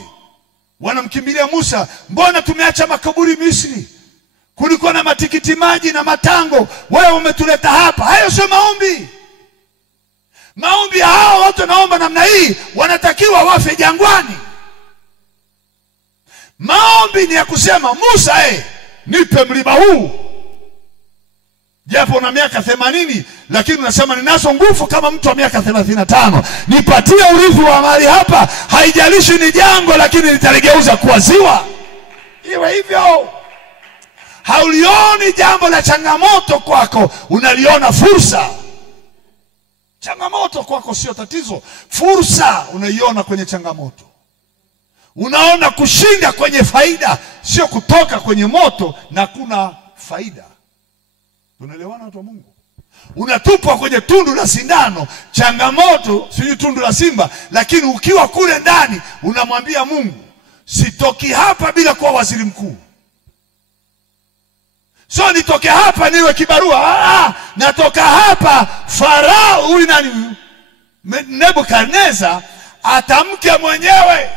Wanamkimbilia Musa, mbona tumeacha makaburi Misri? Kulikuwa na matikiti maji na matango, wewe umetuleta hapa. Hayo sio maombi. Maombi ya hao watu naomba namna hii, wanatakiwa wafe jangwani. Maombi ni ya kusema, Musa, nipe mlima huu. Japo una miaka 80, lakini unasema ninazo nguvu kama mtu wa miaka 35. Nipatie urithi wa mali hapa, haijalishi ni jangwa, lakini nitaligeuza kuwa ziwa. Iwe hivyo. Haulioni jambo la changamoto kwako, unaliona fursa. Changamoto kwako sio tatizo, fursa unaiona kwenye changamoto. Unaona kushinda kwenye faida, sio kutoka kwenye moto na kuna faida. Tunaelewana watu wa Mungu? Unatupwa kwenye tundu la sindano, changamoto, sio tundu la simba, lakini ukiwa kule ndani unamwambia Mungu, sitoki hapa bila kuwa waziri mkuu. So nitoke hapa niwe kibarua. Natoka hapa Farao huyu nani Nebukadneza atamke mwenyewe,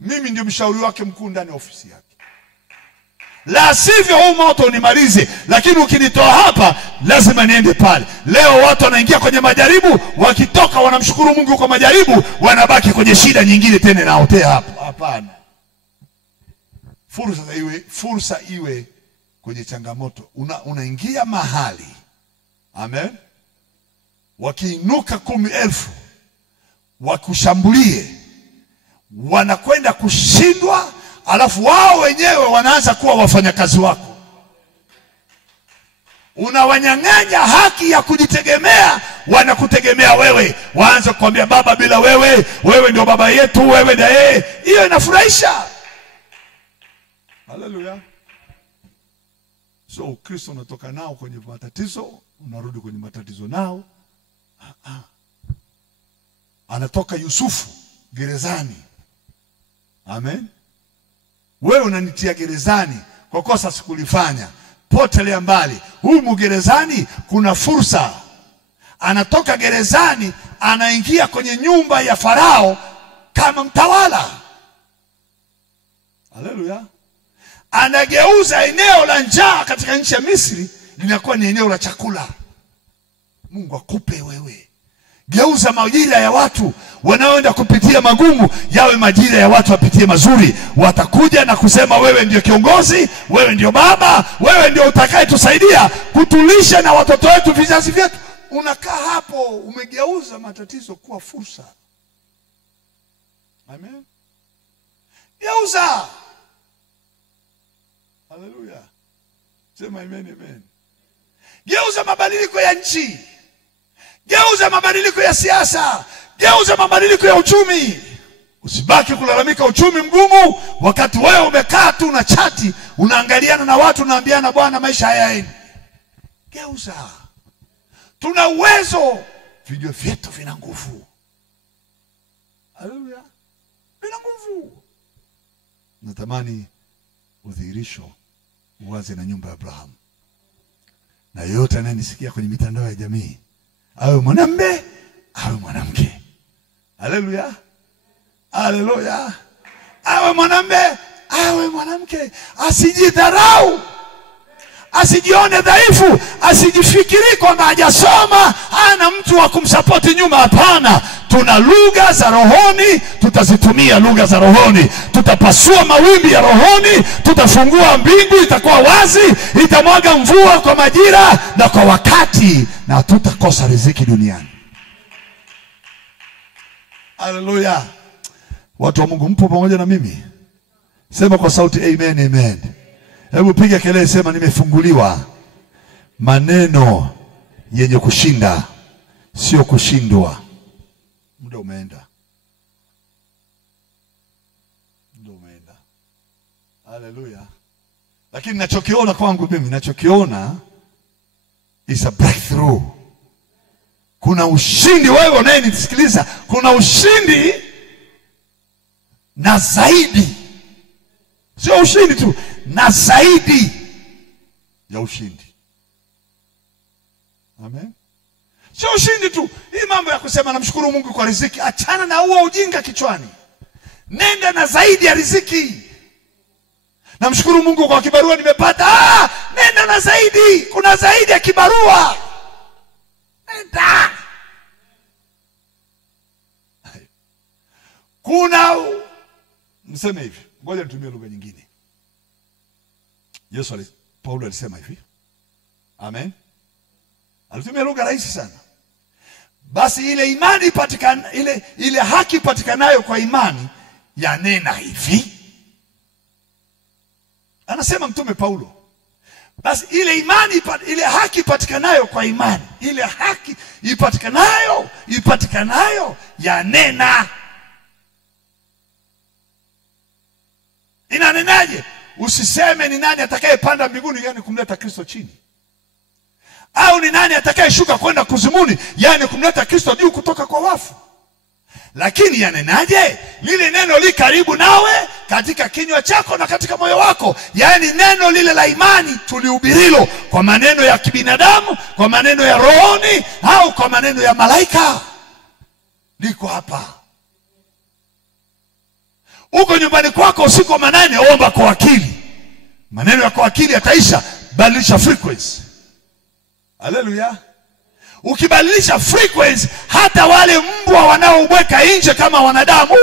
mimi ndio mshauri wake mkuu ndani ya ofisi yake. La sivyo huu moto unimalize, lakini ukinitoa hapa lazima niende pale. Leo watu wanaingia kwenye majaribu, wakitoka wanamshukuru Mungu kwa majaribu, wanabaki kwenye shida nyingine tena naotea hapa. Hapana. Fursa iwe kwenye changamoto. Unaingia mahali. Amen. Wakiinuka 10,000 wakushambulie, wanakwenda kushindwa, alafu wao wenyewe wanaanza kuwa wafanyakazi wako. Unawanyang'anya haki ya kujitegemea, wanakutegemea wewe. Waanze kukwambia baba, bila wewe, wewe ndio baba yetu, wewe ndio yeye. Hiyo inafurahisha. Haleluya. So Kristo unatoka nao kwenye matatizo, unarudi kwenye matatizo nao. Anatoka Yusufu gerezani. Amen. Wewe unanitia gerezani kwa kosa sikulifanya, potelea mbali. Humu gerezani kuna fursa. Anatoka gerezani, anaingia kwenye nyumba ya Farao kama mtawala. Haleluya. Anageuza eneo la njaa katika nchi ya Misri linakuwa ni eneo la chakula. Mungu akupe wewe. Geuza majira ya watu wanaoenda kupitia magumu yawe majira ya watu wapitie mazuri. Watakuja na kusema wewe ndio kiongozi, wewe ndio baba, wewe ndio utakayetusaidia kutulisha na watoto wetu, vizazi vyetu. Unakaa hapo umegeuza matatizo kuwa fursa. Amen. Geuza. Haleluya. Sema amen, amen. Geuza mabadiliko ya nchi. Geuza mabadiliko ya siasa. Geuza mabadiliko ya uchumi. Usibaki kulalamika uchumi mgumu wakati wewe umekaa tu na chati, unaangaliana na watu, unaambiana bwana maisha hayaendi. Geuza. Tuna uwezo. Vijua vyetu vina nguvu. Haleluya. Vina nguvu. Natamani udhihirisho uanze na nyumba ya Abraham. Na yote ananisikia kwenye mitandao ya jamii, awe mwanamume, awe mwanamke. Haleluya. Haleluya. Awe mwanamume, awe mwanamke, asijidharau, asijione dhaifu, asijifikiri kwamba hajasoma, hana mtu wa kumsapoti nyuma. Hapana. Tuna lugha za rohoni, tutazitumia lugha za rohoni. Tutapasua mawimbi ya rohoni, tutafungua mbingu, itakuwa wazi, itamwaga mvua kwa majira na kwa wakati, na tutakosa riziki duniani. Haleluya. Watu wa Mungu, mpo pamoja na mimi? Sema kwa sauti amen, amen. Hebu piga kelele, sema nimefunguliwa maneno yenye kushinda, sio kushindwa. Muda umeenda. Muda umeenda. Haleluya. Lakini ninachokiona kwangu mimi, ninachokiona is a breakthrough. Kuna ushindi. Wewe unayenisikiliza, kuna ushindi na zaidi. Sio ushindi tu, na zaidi ya ushindi. Amen. Sio ushindi tu. Hii mambo ya kusema namshukuru Mungu kwa riziki, achana na huo ujinga kichwani. Nenda na zaidi ya riziki. Namshukuru Mungu kwa kibarua nimepata. Nenda na zaidi. Kuna zaidi ya kibarua. Nenda. Kuna mseme hivi. Ngoja nitumie lugha nyingine. Paulo alisema hivi. Amen. Alitumia lugha rahisi sana. Basi ile imani patikana, ile haki patikanayo kwa imani yanena hivi. Anasema Mtume Paulo. Basi ile imani, ile haki patikanayo kwa imani, ile haki ipatikanayo yanena. Inanenaje? Usiseme ni nani atakayepanda mbinguni, yani kumleta Kristo chini. Au ni nani atakayeshuka kwenda kuzimuni, yani kumleta Kristo juu kutoka kwa wafu. Lakini yanenaje? Lile neno li karibu nawe, katika kinywa chako na katika moyo wako. Yani neno lile la imani tulihubirilo, kwa maneno ya kibinadamu, kwa maneno ya rohoni, au kwa maneno ya malaika, liko hapa. Uko nyumbani kwako usiku wa manane, omba kwa akili. Maneno ya kwa akili yataisha. Badilisha frequency. Haleluya. Ukibadilisha frequency, hata wale mbwa wanaobweka nje kama wanadamu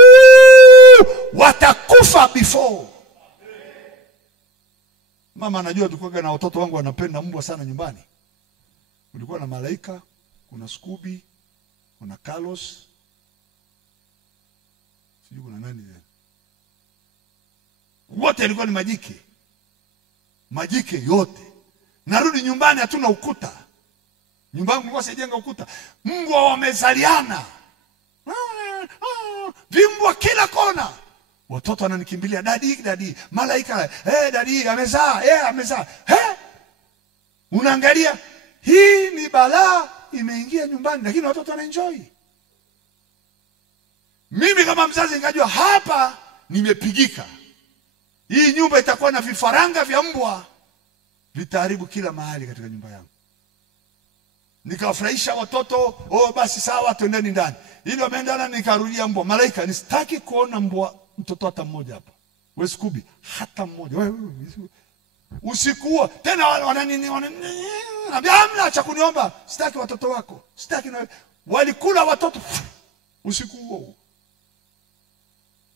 watakufa before. Mama anajua tulikuwa na watoto wangu wanapenda mbwa sana nyumbani. Kulikuwa na Malaika, kuna Scooby, kuna Carlos. Sijui kuna nani there. Wote walikuwa ni majike. Majike yote. Narudi nyumbani hatuna ukuta. Nyumbani kulikuwa sijenga ukuta. Mbwa wamezaliana. Vimbwa kila kona. Watoto wananikimbilia, dadi, Malaika, dadi amezaa, amezaa. Unaangalia, hii ni balaa imeingia nyumbani, lakini watoto wanaenjoy. Mimi kama mzazi nikajua hapa nimepigika. Hii nyumba itakuwa na vifaranga vya mbwa, vitaharibu kila mahali katika nyumba yangu. Nikawafurahisha watoto, basi sawa twendeni ndani. Ili wameendana, nikarudia mbwa. Malaika, nisitaki kuona mbwa mtoto hata mmoja hapa. Wewe Scooby, hata mmoja. Wewe usiku tena wananini hamna cha kuniomba, sitaki watoto wako. Sitaki na walikula watoto usiku huo.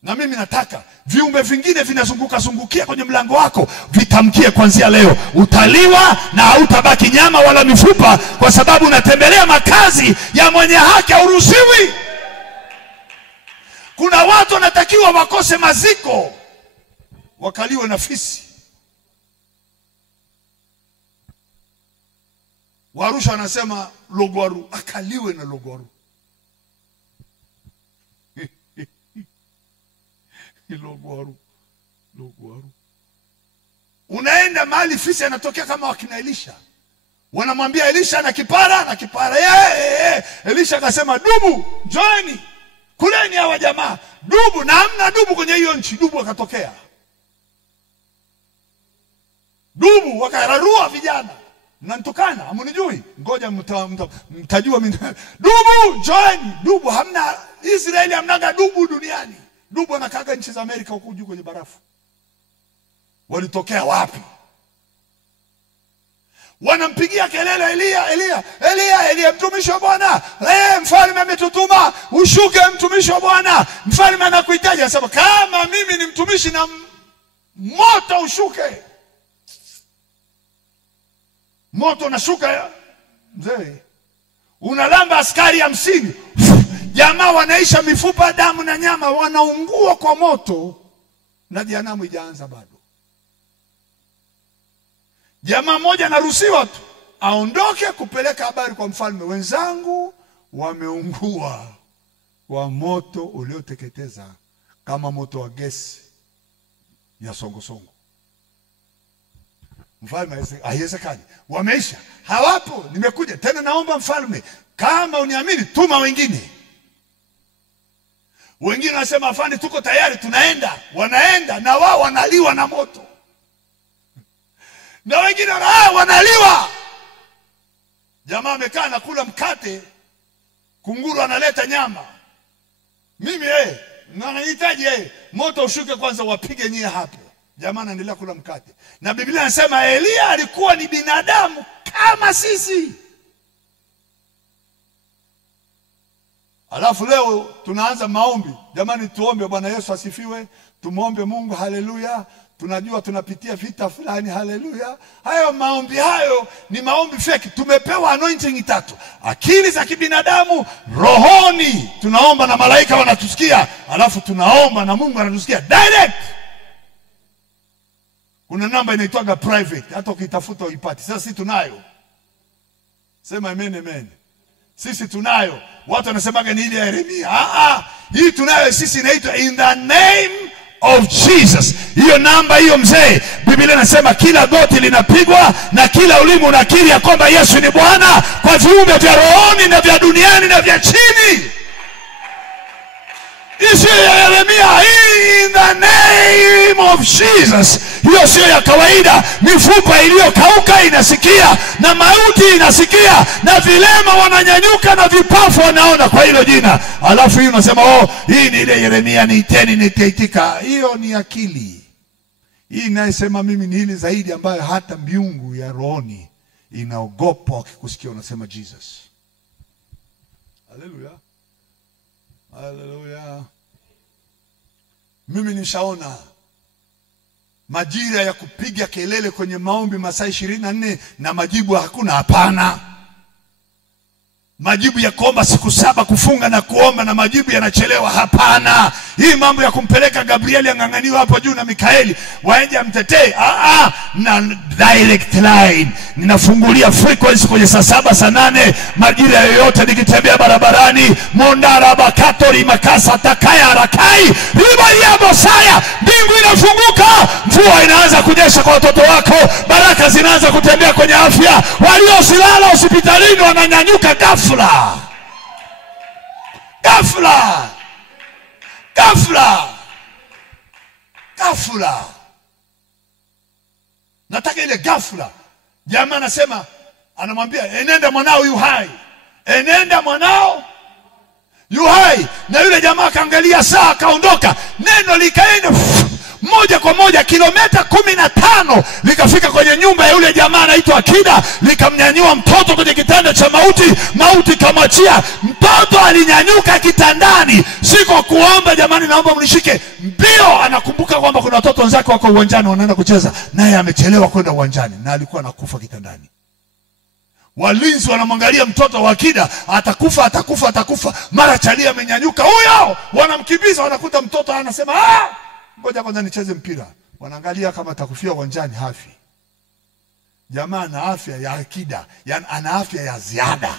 Na mimi nataka viumbe vingine vinazungukia kwenye mlango wako vitamkie kuanzia leo, utaliwa na hautabaki nyama wala mifupa, kwa sababu unatembelea makazi ya mwenye haki. Hauruhusiwi. Kuna watu wanatakiwa wakose maziko, wakaliwe na fisi. Warusha wanasema logwaru, akaliwe na logwaru. Logwaru. Unaenda mahali fisi anatokea kama wakina Elisha. Wanamwambia Elisha na kipara. Elisha akasema, dubu, joini, kuleni hawa jamaa. Dubu, na hamna dubu kwenye hiyo nchi. Dubu akatokea. Dubu wakararua vijana. Mnanitukana, hamunijui. Ngoja mtajua mimi. Dubu, joini. Dubu, hamna Israeli, hamnaga dubu duniani. Dubu anakaga nchi za Amerika huko juu kwenye barafu. Walitokea wapi? Wanampigia kelele Elia, mtumishi wa Bwana. Mfalme ametutuma ushuke, mtumishi wa Bwana. Mfalme anakuhitaji. Anasema, kama mimi ni mtumishi na moto ushuke. Moto unashuka mzee. Unalamba askari 50. Jamaa wanaisha mifupa, damu na nyama, wanaungua kwa moto, na jehanamu ijaanza bado. Jamaa mmoja anaruhusiwa tu aondoke kupeleka habari kwa mfalme, wenzangu wameungua kwa moto ulioteketeza kama moto wa gesi ya songo. Mfalme haiwezekani, wameisha, hawapo, nimekuja tena, naomba mfalme, kama uniamini tuma wengine. Wengine wanasema, afande tuko tayari, tunaenda. Wanaenda na wao wanaliwa na moto. Na wengine wanaliwa. Jamaa amekaa na kula mkate, kunguru analeta nyama. Mimi nanihitaji moto ushuke kwanza, wapige nyie hapo. Jamaa anaendelea kula mkate. Na Biblia inasema Elia alikuwa ni binadamu kama sisi. Alafu leo tunaanza maombi. Jamani, tuombe Bwana Yesu asifiwe. Tumuombe Mungu, haleluya. tunajua tunapitia vita fulani. Haleluya. Hayo maombi hayo ni maombi fake. Tumepewa anointing tatu: akili za kibinadamu, rohoni tunaomba na malaika wanatusikia, alafu tunaomba na Mungu anatusikia direct. Kuna namba inaitwa private, hata ukitafuta uipati. Sasa sisi tunayo. Sema amen, amen. Sisi tunayo. Watu wanasemaga ni ile ya Yeremia. Hii tunayo sisi, inaitwa in the name of Jesus. Hiyo namba hiyo mzee, Biblia inasema kila goti linapigwa na kila ulimi unakiri ya kwamba Yesu ni Bwana, kwa viumbe vya rohoni na vya duniani na vya chini. Isi ya Yeremia, in the name of Jesus. Hiyo sio ya kawaida. Mifupa iliyokauka inasikia, na mauti inasikia, na vilema wananyanyuka, na vipafu wanaona kwa hilo jina. Alafu hii unasema hii ni ile Yeremia niiteni nitaitika. Hiyo ni akili. Hii inayosema mimi ni ile zaidi, ambayo hata miungu ya rohoni inaogopa wakikusikia unasema Jesus. Haleluya. Haleluya. Mimi nishaona majira ya kupiga kelele kwenye maombi masaa 24 na majibu hakuna. Hapana. Majibu ya kuomba siku 7 kufunga na kuomba na majibu yanachelewa. Hapana. Hii mambo ya kumpeleka Gabrieli ang'ang'aniwa hapo juu na Mikaeli waende amtetee. Na direct line. Ninafungulia frequency kwenye saa 7 saa 8 majira yoyote nikitembea barabarani. Mondara bakatori makasa takaya rakai ribali ya bosaya. Mbingu inafunguka, mvua inaanza kunyesha kwa watoto wako, baraka zinaanza kutembea kwenye afya. Waliosilala hospitalini wananyanyuka ghafla. Ghafla. Ghafla. Ghafla. Nataka ile ghafla. Jamaa anasema, anamwambia enenda mwanao yu hai. Enenda mwanao yu hai. Na yule jamaa akaangalia saa akaondoka. Neno likaenda moja kwa moja kilomita 15 likafika kwenye nyumba ya yule jamaa anaitwa Akida, likamnyanyua mtoto kwenye kitanda cha mauti. Mauti kamwachia. Mtoto alinyanyuka kitandani, siko kuomba jamani naomba mnishike. Mbio anakumbuka kwamba kuna watoto wenzake wako uwanjani wanaenda kucheza, naye amechelewa kwenda uwanjani na alikuwa anakufa kitandani. Walinzi wanamwangalia mtoto wa Akida, atakufa atakufa atakufa. Mara chalia amenyanyuka, huyo wanamkimbiza, wanakuta mtoto anasema ngoja kwanza nicheze mpira. Wanaangalia kama atakufia uwanjani, hafi. Jamaa ana afya ya Akida, yani ana afya ya ziada.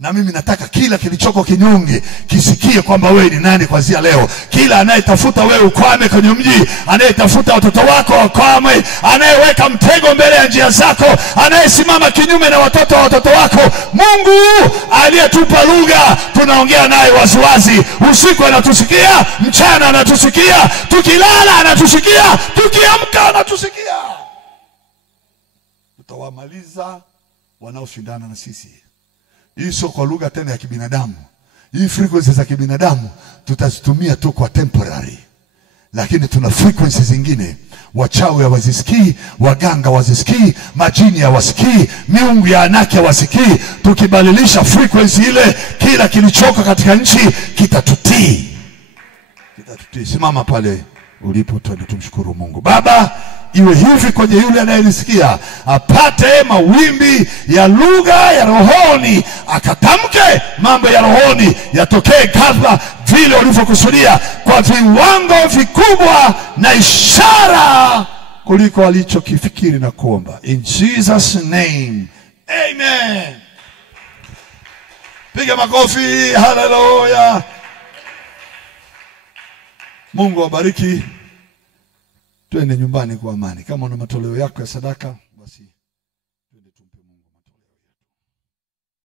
Na mimi nataka kila kilichoko kinyonge kisikie kwamba wewe ni nani kuanzia leo. Kila anayetafuta wewe ukwame kwenye mji, anayetafuta watoto wako wakwame, anayeweka mtego mbele ya njia zako, anayesimama kinyume na watoto wa watoto wako, Mungu aliyetupa lugha tunaongea naye waziwazi. Usiku anatusikia, mchana anatusikia, tukilala anatusikia, tukiamka anatusikia. Tutawamaliza wanaoshindana na sisi. Hii sio kwa lugha tena ya kibinadamu. Hii frequency za kibinadamu tutazitumia tu kwa temporary. Lakini tuna frequency zingine. Wachawi hawazisikii, waganga hawazisikii, majini hawasikii, miungu ya Anaki hawasikii. Tukibadilisha frequency ile, kila kilichoka katika nchi kitatutii. Kitatutii. Simama pale ulipo, twende tumshukuru Mungu. Baba, iwe hivi kwenye yule anayelisikia, apate mawimbi ya lugha ya rohoni, akatamke mambo ya rohoni yatokee ghafla vile ulivyokusudia, kwa viwango vikubwa na ishara kuliko alichokifikiri na kuomba. In Jesus name, amen. Piga makofi. Haleluya. Mungu awabariki. Twende nyumbani kwa amani. Kama una matoleo yako ya sadaka, basi twende tumpe Mungu matoleo.